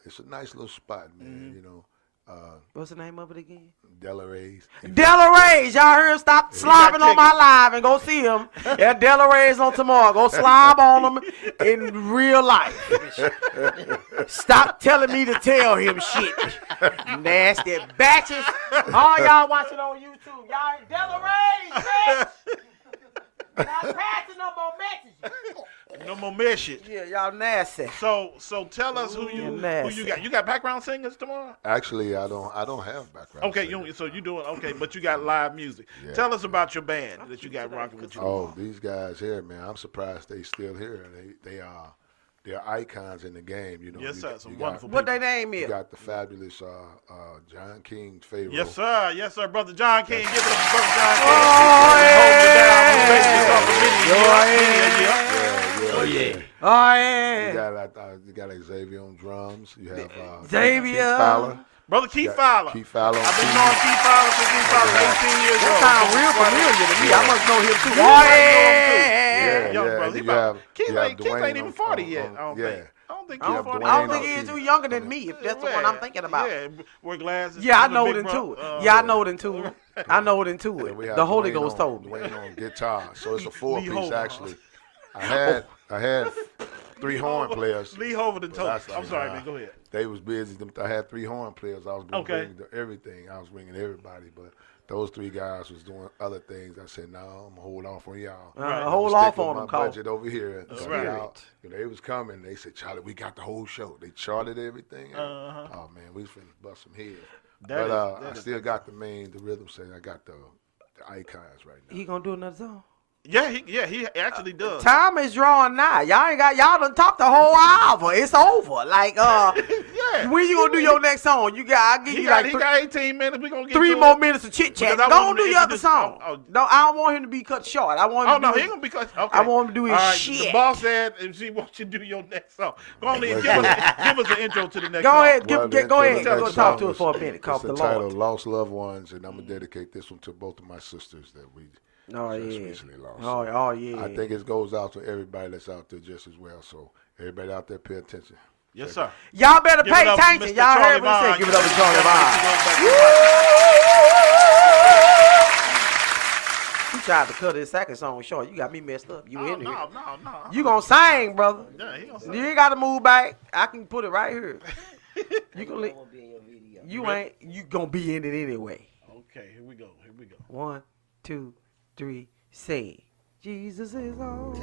It's a nice little spot, man. You know, What's the name of it again? Delaray's. Delaray's. Y'all heard him? Stop slobbing on my live and go see him. Yeah, Delaray's on tomorrow. Go slob on him in real life. Stop telling me to tell him shit. Nasty batches. All y'all watching on YouTube. Y'all Delaray's, bitch. Not passing no more messages. No more message. Yeah, y'all nasty. So tell us who you nasty. got. You got background singers tomorrow? Actually, I don't have background. Okay, singers. so you doing okay, but you got live music. Yeah. Tell us about your band that you got rocking with you. Oh, these guys here, man! I'm surprised they still here. They're icons in the game. You know. Yes, You sir. got- Some you got- wonderful What people. they name You is? got the fabulous John King Pharaoh. Yes, sir. Yes, sir. Brother John King. Give it up for Brother John King. Oh, He's been holding it down. yeah. We've been talking for many years. Oh, Yeah. Oh, You yeah. got Xavier on drums. You have Xavier. Keith Fowler. Brother Keith You got Fowler. Keith Fowler. on I've been keys. knowing Keith Fowler since Keith Fowler was 18 years That old. sound real familiar to me. I must know him too. You Oh, might know him yeah. too. Young yeah, brother. and He you about- have- Keith you have ain't Dwayne even on- 40 on- yet. on- I don't yeah. think. I don't think I Keith don't, 40. I don't think he's too younger than me, if that's the one I'm thinking about. Yeah, wear glasses. Yeah, I with a know big it into it. bro- Yeah, I know it into it. I know it into And we it. have The Holy Dwayne Ghost on- told me. Dwayne on guitar, so it's a Lee four-piece Holden. actually. I had 3 horn players. Lee Hoverton told me. That's like, I'm sorry, man. Go ahead. They was busy. I had 3 horn players. I was going to Okay. bring everything. I was bringing everybody, but those 3 guys was doing other things. I said, no, I'm gonna hold off on y'all. Right. Hold Stick off with on my them, Cole. budget over here. That's So right. y'all- you know, they was coming. They said, Charlie, we got the whole show. They charted everything. Uh-huh. Oh man, we finna bust some heads. That But is- that I is- still got the rhythm section. I got the icons right now. He gonna do another song? Yeah, he actually does. Time is drawing nigh. Y'all done talked the whole hour. It's over. Like, Yeah. when you gonna do your next song? I'll give He you got, like he got 18 minutes. We gonna get 3 to more it. minutes of chit chat. Because I Go want on, him do to your other introduce- song. No, I don't want him to be cut short. I want him Oh to no, do he his- gonna be cut. Okay. I want him to do his All right, shit. The boss said if she wants you to do your next song, go on and give us an intro to the next Go song. ahead, Well, go the ahead. intro to Go the talk next to us song for a minute. It's Call the entitled Lord. Lost Loved Ones, and I'm going to dedicate this one to both of my sisters that we Oh just yeah. recently lost. Oh yeah. I think it goes out to everybody that's out there just as well. So everybody out there, pay attention. Yes, sir. Y'all better Give pay it up, attention. Mr. Y'all Charlie heard what he Vaughn. said. Give it up to Charlie Vaughn. He tried to cut his second song short. You got me messed up. You Oh, in here. no. You gonna sing, brother. Yeah, he gonna sing. You ain't gotta move back. I can put it right here. You can I'm li- gonna be in your video. you gonna be in it anyway. Okay, here we go. 1, 2, 3, say Jesus is all.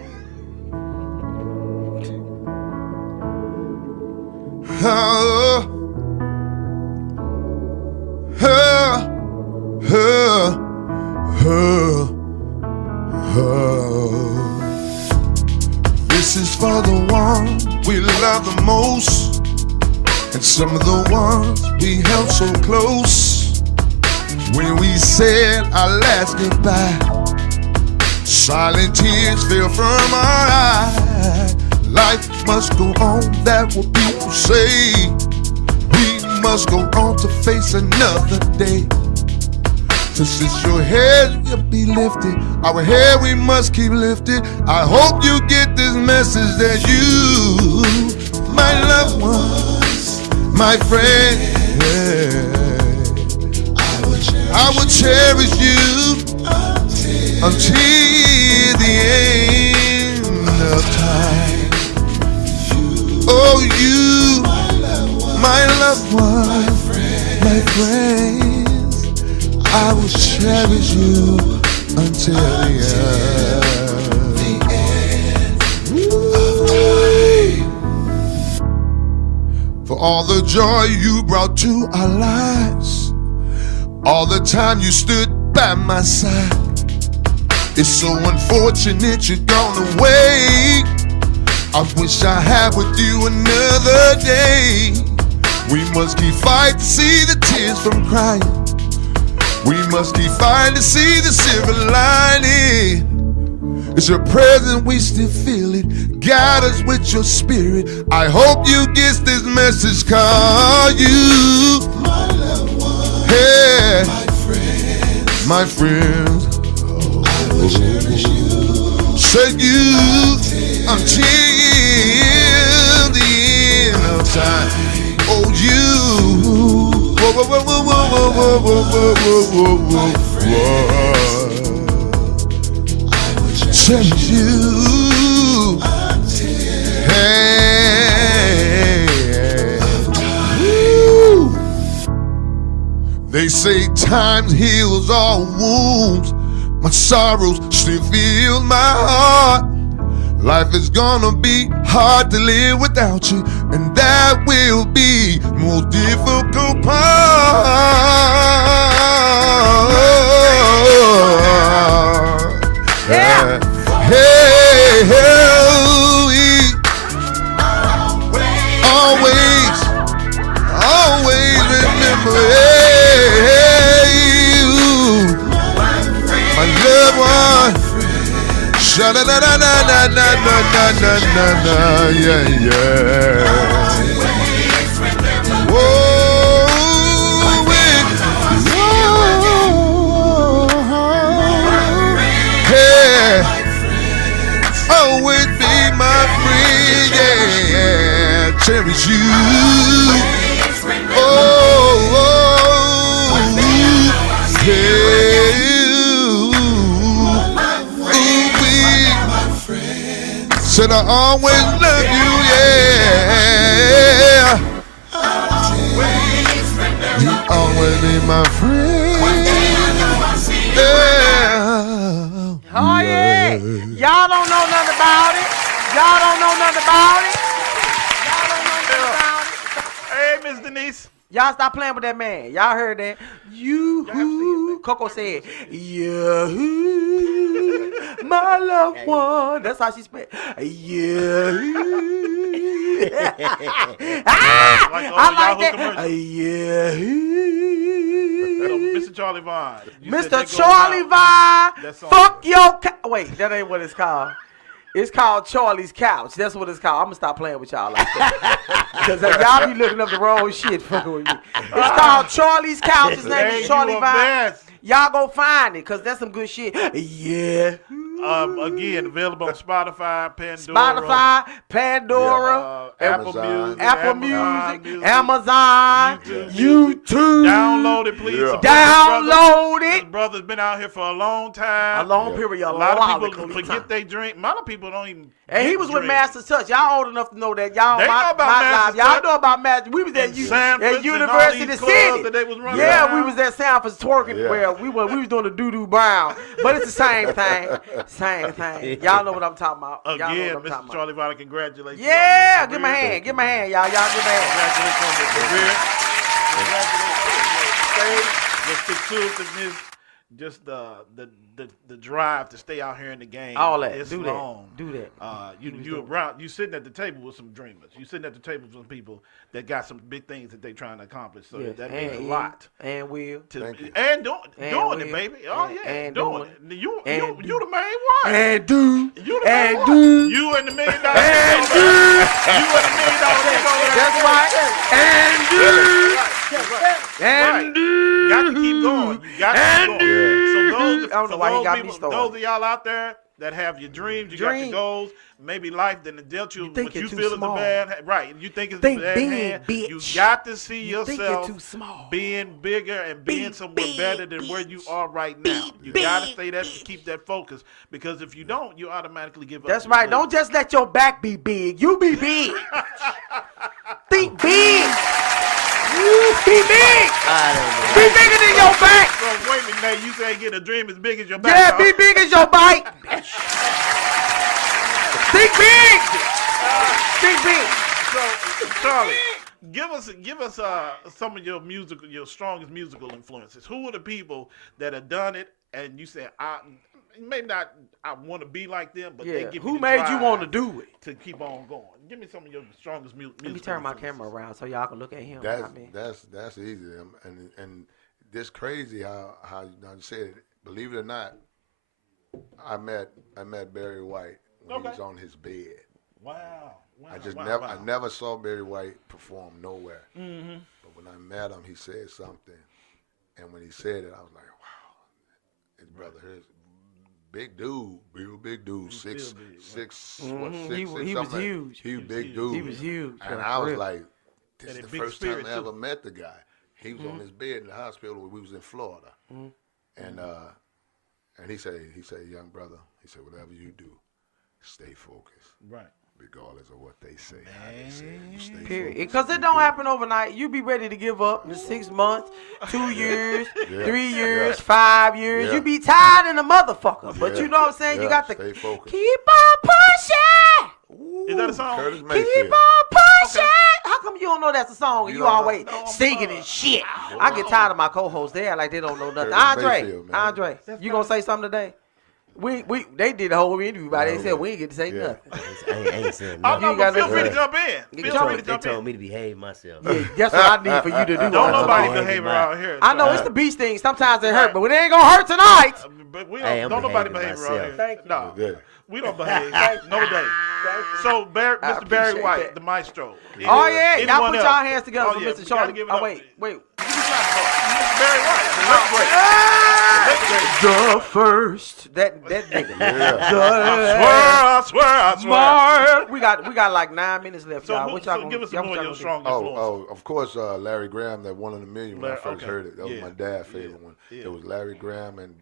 This is for the ones we love the most, and some of the ones we held so close. When we said our last goodbye, silent tears fell from our eyes. Life must go on, that what people say. We must go on to face another day. So since your head will be lifted, our head we must keep lifted. I hope you get this message that you, my loved ones, my friend, I will cherish you until the end of time. Oh, you, my loved one, friends, I will cherish you until the end of time. For all the joy you brought to our lives, all the time you stood by my side. It's so unfortunate you're gone away. I wish I had with you another day. We must keep fighting to see the tears from crying. We must keep fighting to see the silver lining. It's your presence, we still feel it. Guide us with your spirit. I hope you get this message, call you my loved one, hey, my friends. I will cherish you, said you until the end of time. Oh, you, whoa, whoa, whoa, whoa, whoa, whoa, whoa, whoa, whoa, whoa, whoa. Cherish you, hey, woo. They say time heals all wounds. My sorrows still fill my heart. Life is gonna be hard to live without you, and that will be the most difficult part. Yeah. Hey, always remember, you, my loved one. Sha na na na na na na na na na, yeah yeah. Whoa, hey, always be my friend, yeah. Cherish you. Oh, hey. Said I always love you, yeah. You always be my friend. Yeah. Oh yeah. Y'all don't know nothing about it. Y'all don't know nothing about it. Y'all don't know nothing about it. Hey, Miss Denise. Y'all stop playing with that man. Y'all heard that? You, Coco said, you, my loved one. That's how she spelled. You. I like that. Mr. Charlie Vaughn. Mr. Charlie Vaughn. Fuck your wait, that ain't what it's called. It's called Charlie's Couch. That's what it's called. I'm going to stop playing with y'all like that. Because y'all be looking up the wrong shit fucking with me. It's called Charlie's Couch. His name is Charlie Vaughn. Y'all go find it because that's some good shit. Yeah. Again, available on Spotify, Pandora, Apple Music, Amazon, YouTube. Download it, please. Yeah. Download it. This brother's been out here for a long time. A long period. A lot of people forget they drink. A lot of people don't even. And he was with Master's Touch. Y'all old enough to know that. Y'all know about Master's Touch. Y'all know about Master's. We was at University City. Yeah, we was at Sanford's twerking where we was doing the doo-doo brown. But it's the same thing. Same thing. Y'all know what I'm talking about. Again, Mr. Charlie Vaughn, congratulations. Yeah, give me a hand. Give me a hand, y'all. Y'all give me a hand. Congratulations on your career. Congratulations. Let's stick to it, just the drive to stay out here in the game. All that. It's do long. That. Do that. You sitting at the table with some dreamers. You sitting at the table with some people that got some big things that they trying to accomplish. So that means a lot. And will. And doing it, baby. Oh yeah. And doing it. You the main one. And do. You the main one. You and the $1 million. And do. You and the $1 million. That's right. And do. And do. You got to keep going. You got to keep going. So those of y'all out there that have your dreams, you got your goals, maybe life then dealt you think what you you're too feel small. is a bad right. You think it's Think a bad big, hand. bitch. You got to see You think you're yourself too small. being bigger and being somewhere better than where you are right now. You got to stay that, keep that focus, because if you don't, you automatically give up. That's right. Don't just let your back be big. You be big. Think big. You be big. Be bigger than your back. So wait a minute, Nate, you say get a dream as big as your back. Yeah, be big as your bike. Think big. Think big. So Charlie, give us some of your strongest musical influences. Who are the people that have done it and you say I want to be like them, but they give Who me the made you drive want to do it? to keep on going? Give me some of your strongest musical. Let me turn my camera around so y'all can look at him. That's easy. And this crazy how you said it. Believe it or not, I met Barry White when he was on his bed. Wow. I never saw Barry White perform nowhere. Mm-hmm. But when I met him, he said something, and when he said it, I was like, wow, his brother, here's big dude, real big dude, six. He was huge. He was big dude. He was huge. And I was like, this And is a the big first time spirit, I ever too. met the guy. He was on his bed in the hospital when we was in Florida, and he said, young brother, he said, whatever you do, stay focused. Right. Regardless of what they say, how they say it, you stay Period. focused. Because it don't happen overnight. You be ready to give up in 6 months, 2 years, 3 years, 5 years. Yeah. You be tired in a motherfucker. But you know what I'm saying? You got to stay focused. keep on pushing. Is that a song? Curtis Keep Mayfield. on pushing. How come you don't know that's a song and you don't know? always singing and shit? I get tired of my co-hosts. They act like they don't know nothing. Curtis Mayfield, man. Andre, you gonna say something today? They did the whole interview by they said we ain't get to say Yeah. nothing. I ain't saying Oh, nothing. no, You but gotta feel free to listen. jump in. They Feel free to They jump told in. me to behave myself. Yeah, that's what I need for you to do. Don't on nobody tonight. behave around here. I know Charlie. it's the beast thing. Sometimes it hurt, but it ain't gonna hurt tonight. But we Hey, don't, I'm don't nobody behaving behave around here. myself. Thank you. No, Yeah. we don't behave. No day. So, Mr. Barry appreciate White, that. the maestro. Oh yeah, y'all Anyone put else? y'all hands together Oh, for yeah, Mr. we gotta Charlie. give it Oh up. wait. Mr. Barry White, the late great. The first that nigga. I swear. Mark. We got like 9 minutes left, So, y'all. What y'all give us y'all some more of your gonna do? strongest influences. Oh, of course, Larry Graham, that One in a Million when I first Okay. heard it. That was Yeah. my dad's favorite one. Yeah. It was Larry Graham and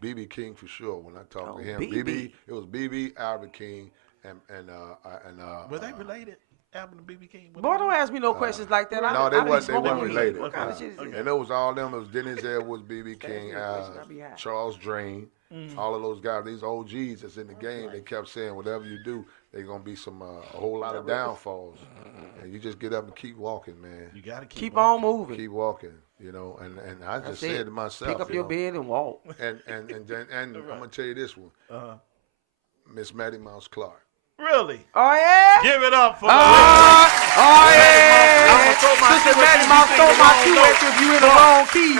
B.B. King for sure. When I talked to him, B.B. It was B.B., Albert King, and Were they related? Albert and B.B. King? Boy, don't ask me no questions like that. No, they I wasn't smoking weed. related. What kind of shit is this? And it was all them. It was Dennis Edwards, B.B. King, me a question, I'll be high. Charles Drain, all of those guys. These OGs that's in the game. They kept saying, whatever you do, there's gonna be some a whole lot of downfalls, and you just get up and keep walking, man. You gotta Keep on moving. Keep walking, you know. And I just That's said it. to myself, Pick up you your know, bed and walk. And I'm gonna tell you this one, Miss Mattie Mouse Clark. Really? Oh yeah. Give it up for Oh yeah. Sister Maddie Mouse stole my shoe if you in the wrong key.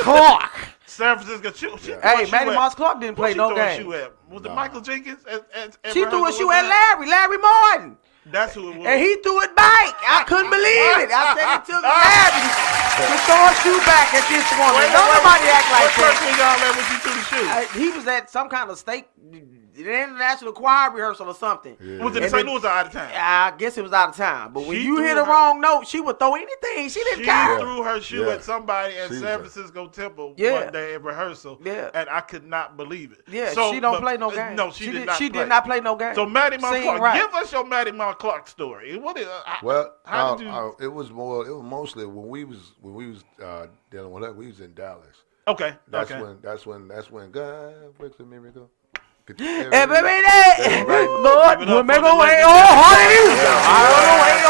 Clark. San Francisco. Hey, Maddie Mouse Clark didn't play no game. Was it Michael Jenkins? She threw a shoe at Larry Martin. That's who it was. And he threw it back. I couldn't believe it. I said it took Larry to throw a shoe back at this woman. Don't nobody act like what church that. was y'all at when she threw the shoe? He was at some kind of state, international choir rehearsal or something. Yeah. Was it in And St. then- Louis or out of town? I guess it was out of time. But when She you threw hit a her- wrong note, she would throw anything. She didn't She care. threw her shoe Yeah. at somebody at She San was Francisco Temple Yeah. one day at rehearsal, Yeah. and I could not believe it. Yeah, So, she don't but- play no game. No, she did not. She play. did not play no game. So Maddie Mouse Sing Clark, right. give us your Maddie Mouse Clark story. What is? Well, how did you? it was mostly when we was dealing with her. We was in Dallas. Okay. That's okay. when God works a miracle. Every day, Right. Lord, Give it up will make for a the way. legendary. Oh, hallelujah.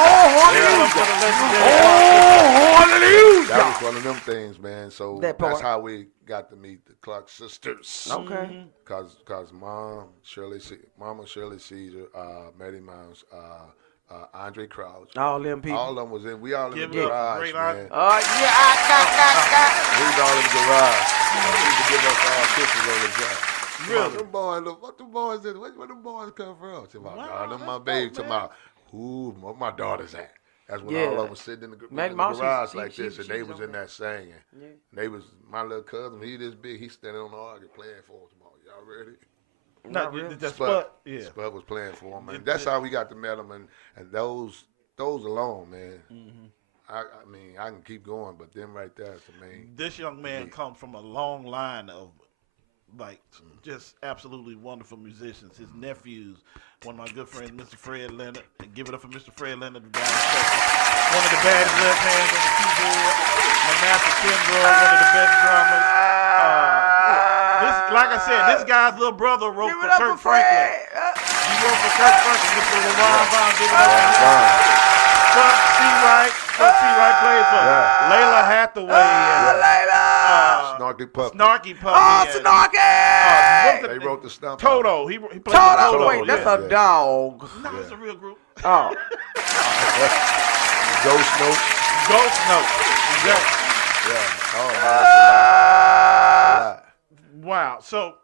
Oh, hallelujah. That was one of them things, man. So That part. that's how we got to meet the Clark sisters. Okay. Cause Mama Shirley Caesar, Maddie Mouse, Andre Crouch, All them people. all of them was in. We all in Give the it up. garage, Great man. art. Oh, yeah, I We was all in the garage. They used to give us all pictures on the job. Really? Them boys, what them boys did? Where them boys come from? Talking about, Wow, them my that's baby. dope, Talking man. about, where my daughter's at. That's when Yeah. all of them was sitting in the, Maddie in Mouse, the garage she- like she- this, and she they was was on in there singing. Yeah. They was my little cousin. He this big. He standing on the organ playing for us. Y'all ready? Not really. That's Spud. Yeah. Spud was playing for him, and that's how we got to meet him. And those alone, man. Mm-hmm. I mean, I can keep going, but them right there is the main. This young man comes from a long line of just absolutely wonderful musicians. His nephews, one of my good friends, Mr. Fred Leonard, and give it up for Mr. Fred Leonard, one of the baddest left hands on the keyboard. My master Kimbrough, one of the best drummers. Like I said, this guy's little brother wrote for Kirk Franklin. He wrote for Kirk Franklin. Mr. Lamar Vaughn, give it up for him. Chuck C. Wright played for Layla Hathaway. Snarky Puppy. Snarky Puppy. Oh, Snarky! They wrote the stump. Toto. He played for Toto. Toto. Wait, that's a dog. No, it's a real group. Oh. Ghost Note. Ghost Note. Exactly. Yeah. Oh, man, that's a lot. Wow. So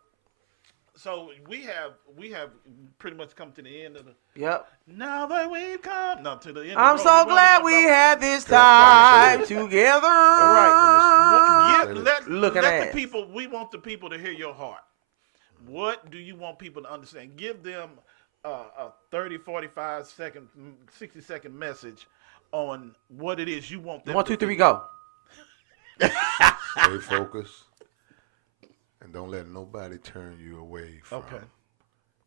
we have pretty much come to the end of the. Yep. Now that we've come. No, to the end. I'm of the so glad we had this time together. All right. Let at the people. We want the people to hear your heart. What do you want people to understand? Give them a 30, 45 second, 60-second message on what it is you want them. 1, 2, 3, go. Stay focused. And don't let nobody turn you away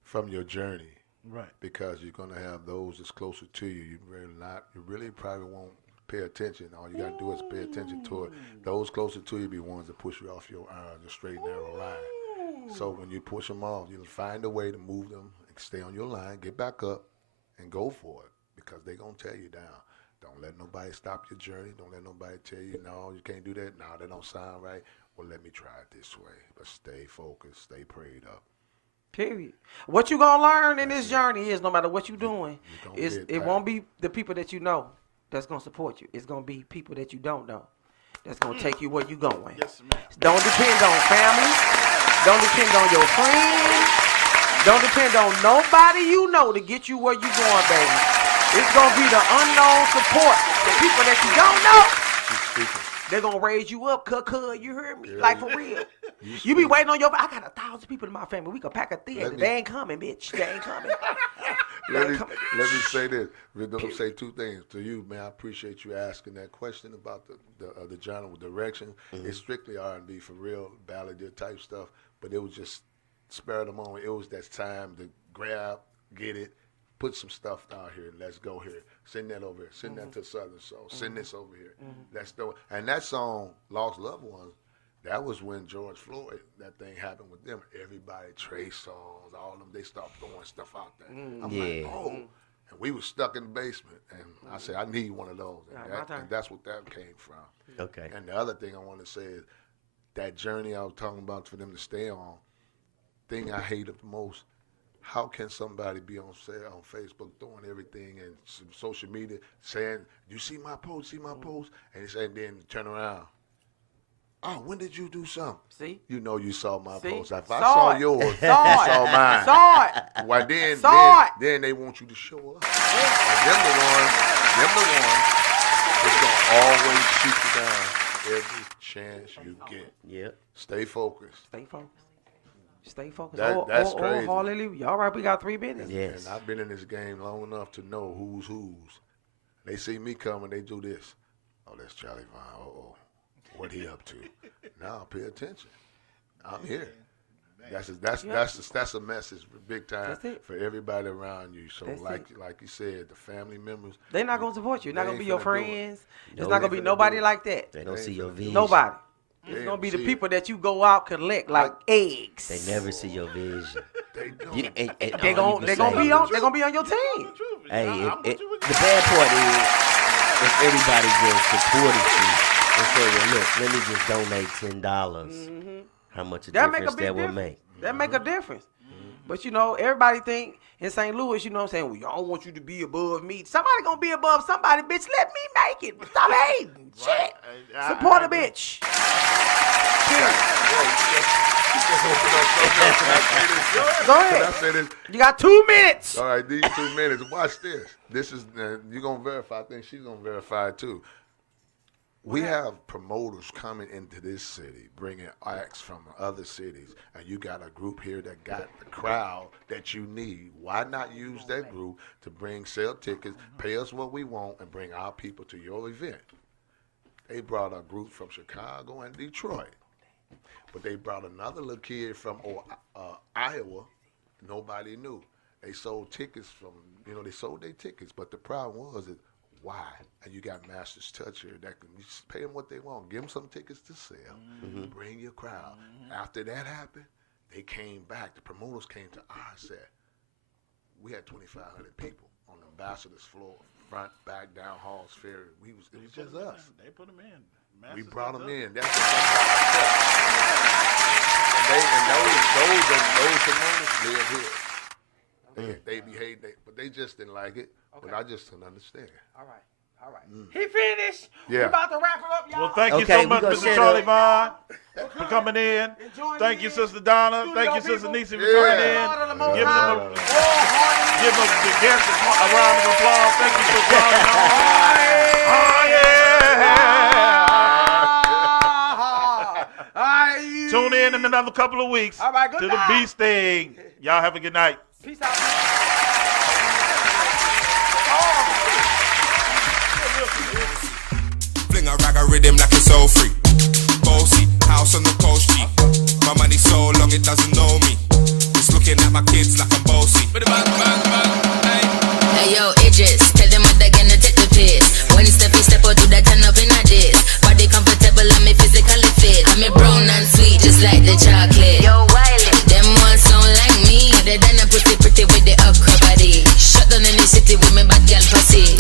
from your journey. Right. Because you're gonna have those that's closer to you. You really probably won't pay attention. All you gotta do is pay attention to it. Those closer to you be ones that push you off your straight and narrow line. So when you push them off, you'll find a way to move them and stay on your line, get back up, and go for it. Because they're gonna tear you down. Don't let nobody stop your journey. Don't let nobody tell you, no, you can't do that. No, that don't sound right. Well, let me try it this way. But stay focused. Stay prayed up. Period. What you gonna learn in this journey is no matter what you're doing, it won't be the people that you know that's gonna support you. It's gonna be people that you don't know that's gonna take you where you going. Yes, ma'am. Don't depend on family. Don't depend on your friends. Don't depend on nobody you know to get you where you going, baby. It's gonna be the unknown support, the people that you don't know. They're gonna raise you up, you heard me? Yeah. Like for real. You be waiting on your. I got 1,000 people in my family. We can pack a theater. They ain't coming, bitch. They ain't coming. Let me say this. Let me say two things to you, man. I appreciate you asking that question about the general direction. Mm-hmm. It's strictly R&B for real, ballad type stuff. But it was just spur of the moment. It was that time to grab, get it, put some stuff down here. Let's go here. Send that over here. Send that to Southern Soul. Send this over here. Let's do it. And that song, Lost Loved Ones, that was when George Floyd, that thing happened with them. Everybody, Trey Songz, all of them, they stopped throwing stuff out there. I'm like, oh. And we were stuck in the basement. And I said, I need one of those. And that's what that came from. Okay. And the other thing I want to say is that journey I was talking about for them to stay on, thing I hated the most, how can somebody be on Facebook doing everything and social media saying, you see my post, And he said, then turn around. Oh, when did you do something? See? You know you saw my post. If I saw yours, you saw mine. Saw it. Well, then they want you to show up. And them the ones that's going to always shoot you down every chance you get. Yep. Stay focused. Stay focused. That's crazy. Hallelujah. All right, we got 3 minutes. Yes. And I've been in this game long enough to know who's. They see me coming, they do this. Oh, that's Charlie Vaughn. Uh-oh. What he up to? Now pay attention. I'm here. That's a message big time for everybody around you. So like you said, the family members. They're not gonna support you. Not gonna be your friends. It's not gonna be nobody like that. They don't see your vision. Nobody. It's gonna be the people that you go out collect like eggs. They never see your vision. They don't. They're gonna be on your team. Hey, the bad part is if everybody just supported you and say, well, look, let me just donate $10. How much a difference that would make? That make a difference. But you know, everybody think in St. Louis, you know what I'm saying? Well, I don't want you to be above me. Somebody gonna be above somebody, bitch. Let me make it. Stop hating. Shit. Support a bitch. Go ahead. Can I say this? You got 2 minutes. All right, these 2 minutes. Watch this. This is you're gonna verify. I think she's gonna verify it too. We have promoters coming into this city, bringing acts from other cities, and you got a group here that got the crowd that you need. Why not use that group to sell tickets, pay us what we want, and bring our people to your event? They brought a group from Chicago and Detroit, but they brought another little kid from Iowa. Nobody knew. They sold tickets they sold their tickets, but the problem was why? And you got Master's Touch here that can just pay them what they want. Give them some tickets to sell. Bring your crowd. After that happened, they came back. The promoters came to our set. We had 2,500 people on the ambassador's floor, front, back, down halls, ferry. It was just us. They put them in. We brought them in. That's those promoters live here. They behaved, but they just didn't like it. Okay. But I just didn't understand. All right. He finished. Yeah. We about to wrap it up, y'all. Well, thank you so much, Mr. Charlie Vaughn, for coming in. Thank you, Sister Donna. Thank you, Sister Nisi, for coming in. Give them the guests a round of applause. Thank you for coming on. Oh, yeah. Tune in another couple of weeks to the Beast thing. Y'all have a good night. Peace out. Fling a rag a rhythm like it's so free. Bossy, house on the coast G. My money so long it doesn't know me. It's looking at my kids like I'm bossy. Hey yo, Idris, tell them what they're gonna take the piss. When step out to that turn up in a dish. Body comfortable and me physically fit. I'm a brown and sweet just like the chocolate. Yo, Wiley, them ones sound like me. Other than a pretty with the upper body. Shut down in the city with me bad girl pussy.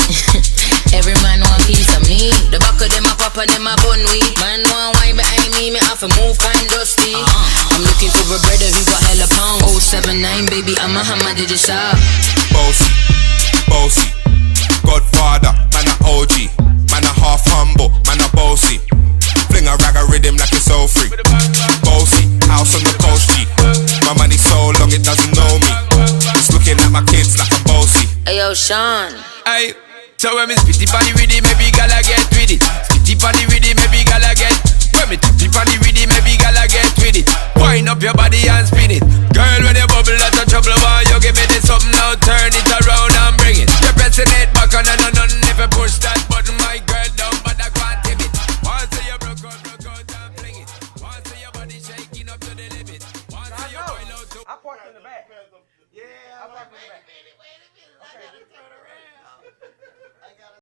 Every man want piece of me. The back of them a pop and them a bun weed. Man want wine behind me have to move kind dusty. I'm looking for a brother who got hella pounds. 079 baby, I'm a hammer, did you shop? Bossy, Godfather, man a OG, man a half humble, man a bossy. Fling a rag a rhythm like it's so free. Bossy, house on the coast G. My money so long it doesn't know me. It's looking at my kids like I'm bossy. Hey yo, Sean. Aye. So when me spitty body with it, maybe gala get with it. Spitty body with it, maybe gala get. When me tippy body with it, maybe gala get with it. Wind up your body and spin it. Girl, when you bubble out of trouble, why you give me this something now? Turn it around and bring it. You're pressing it back on and never push that button, my girl down, but I can't tip it. Once you broke out and fling it. Once your body shaking up to the limit. Once you boil out to. I parked in the back. Yeah, I parked in the back.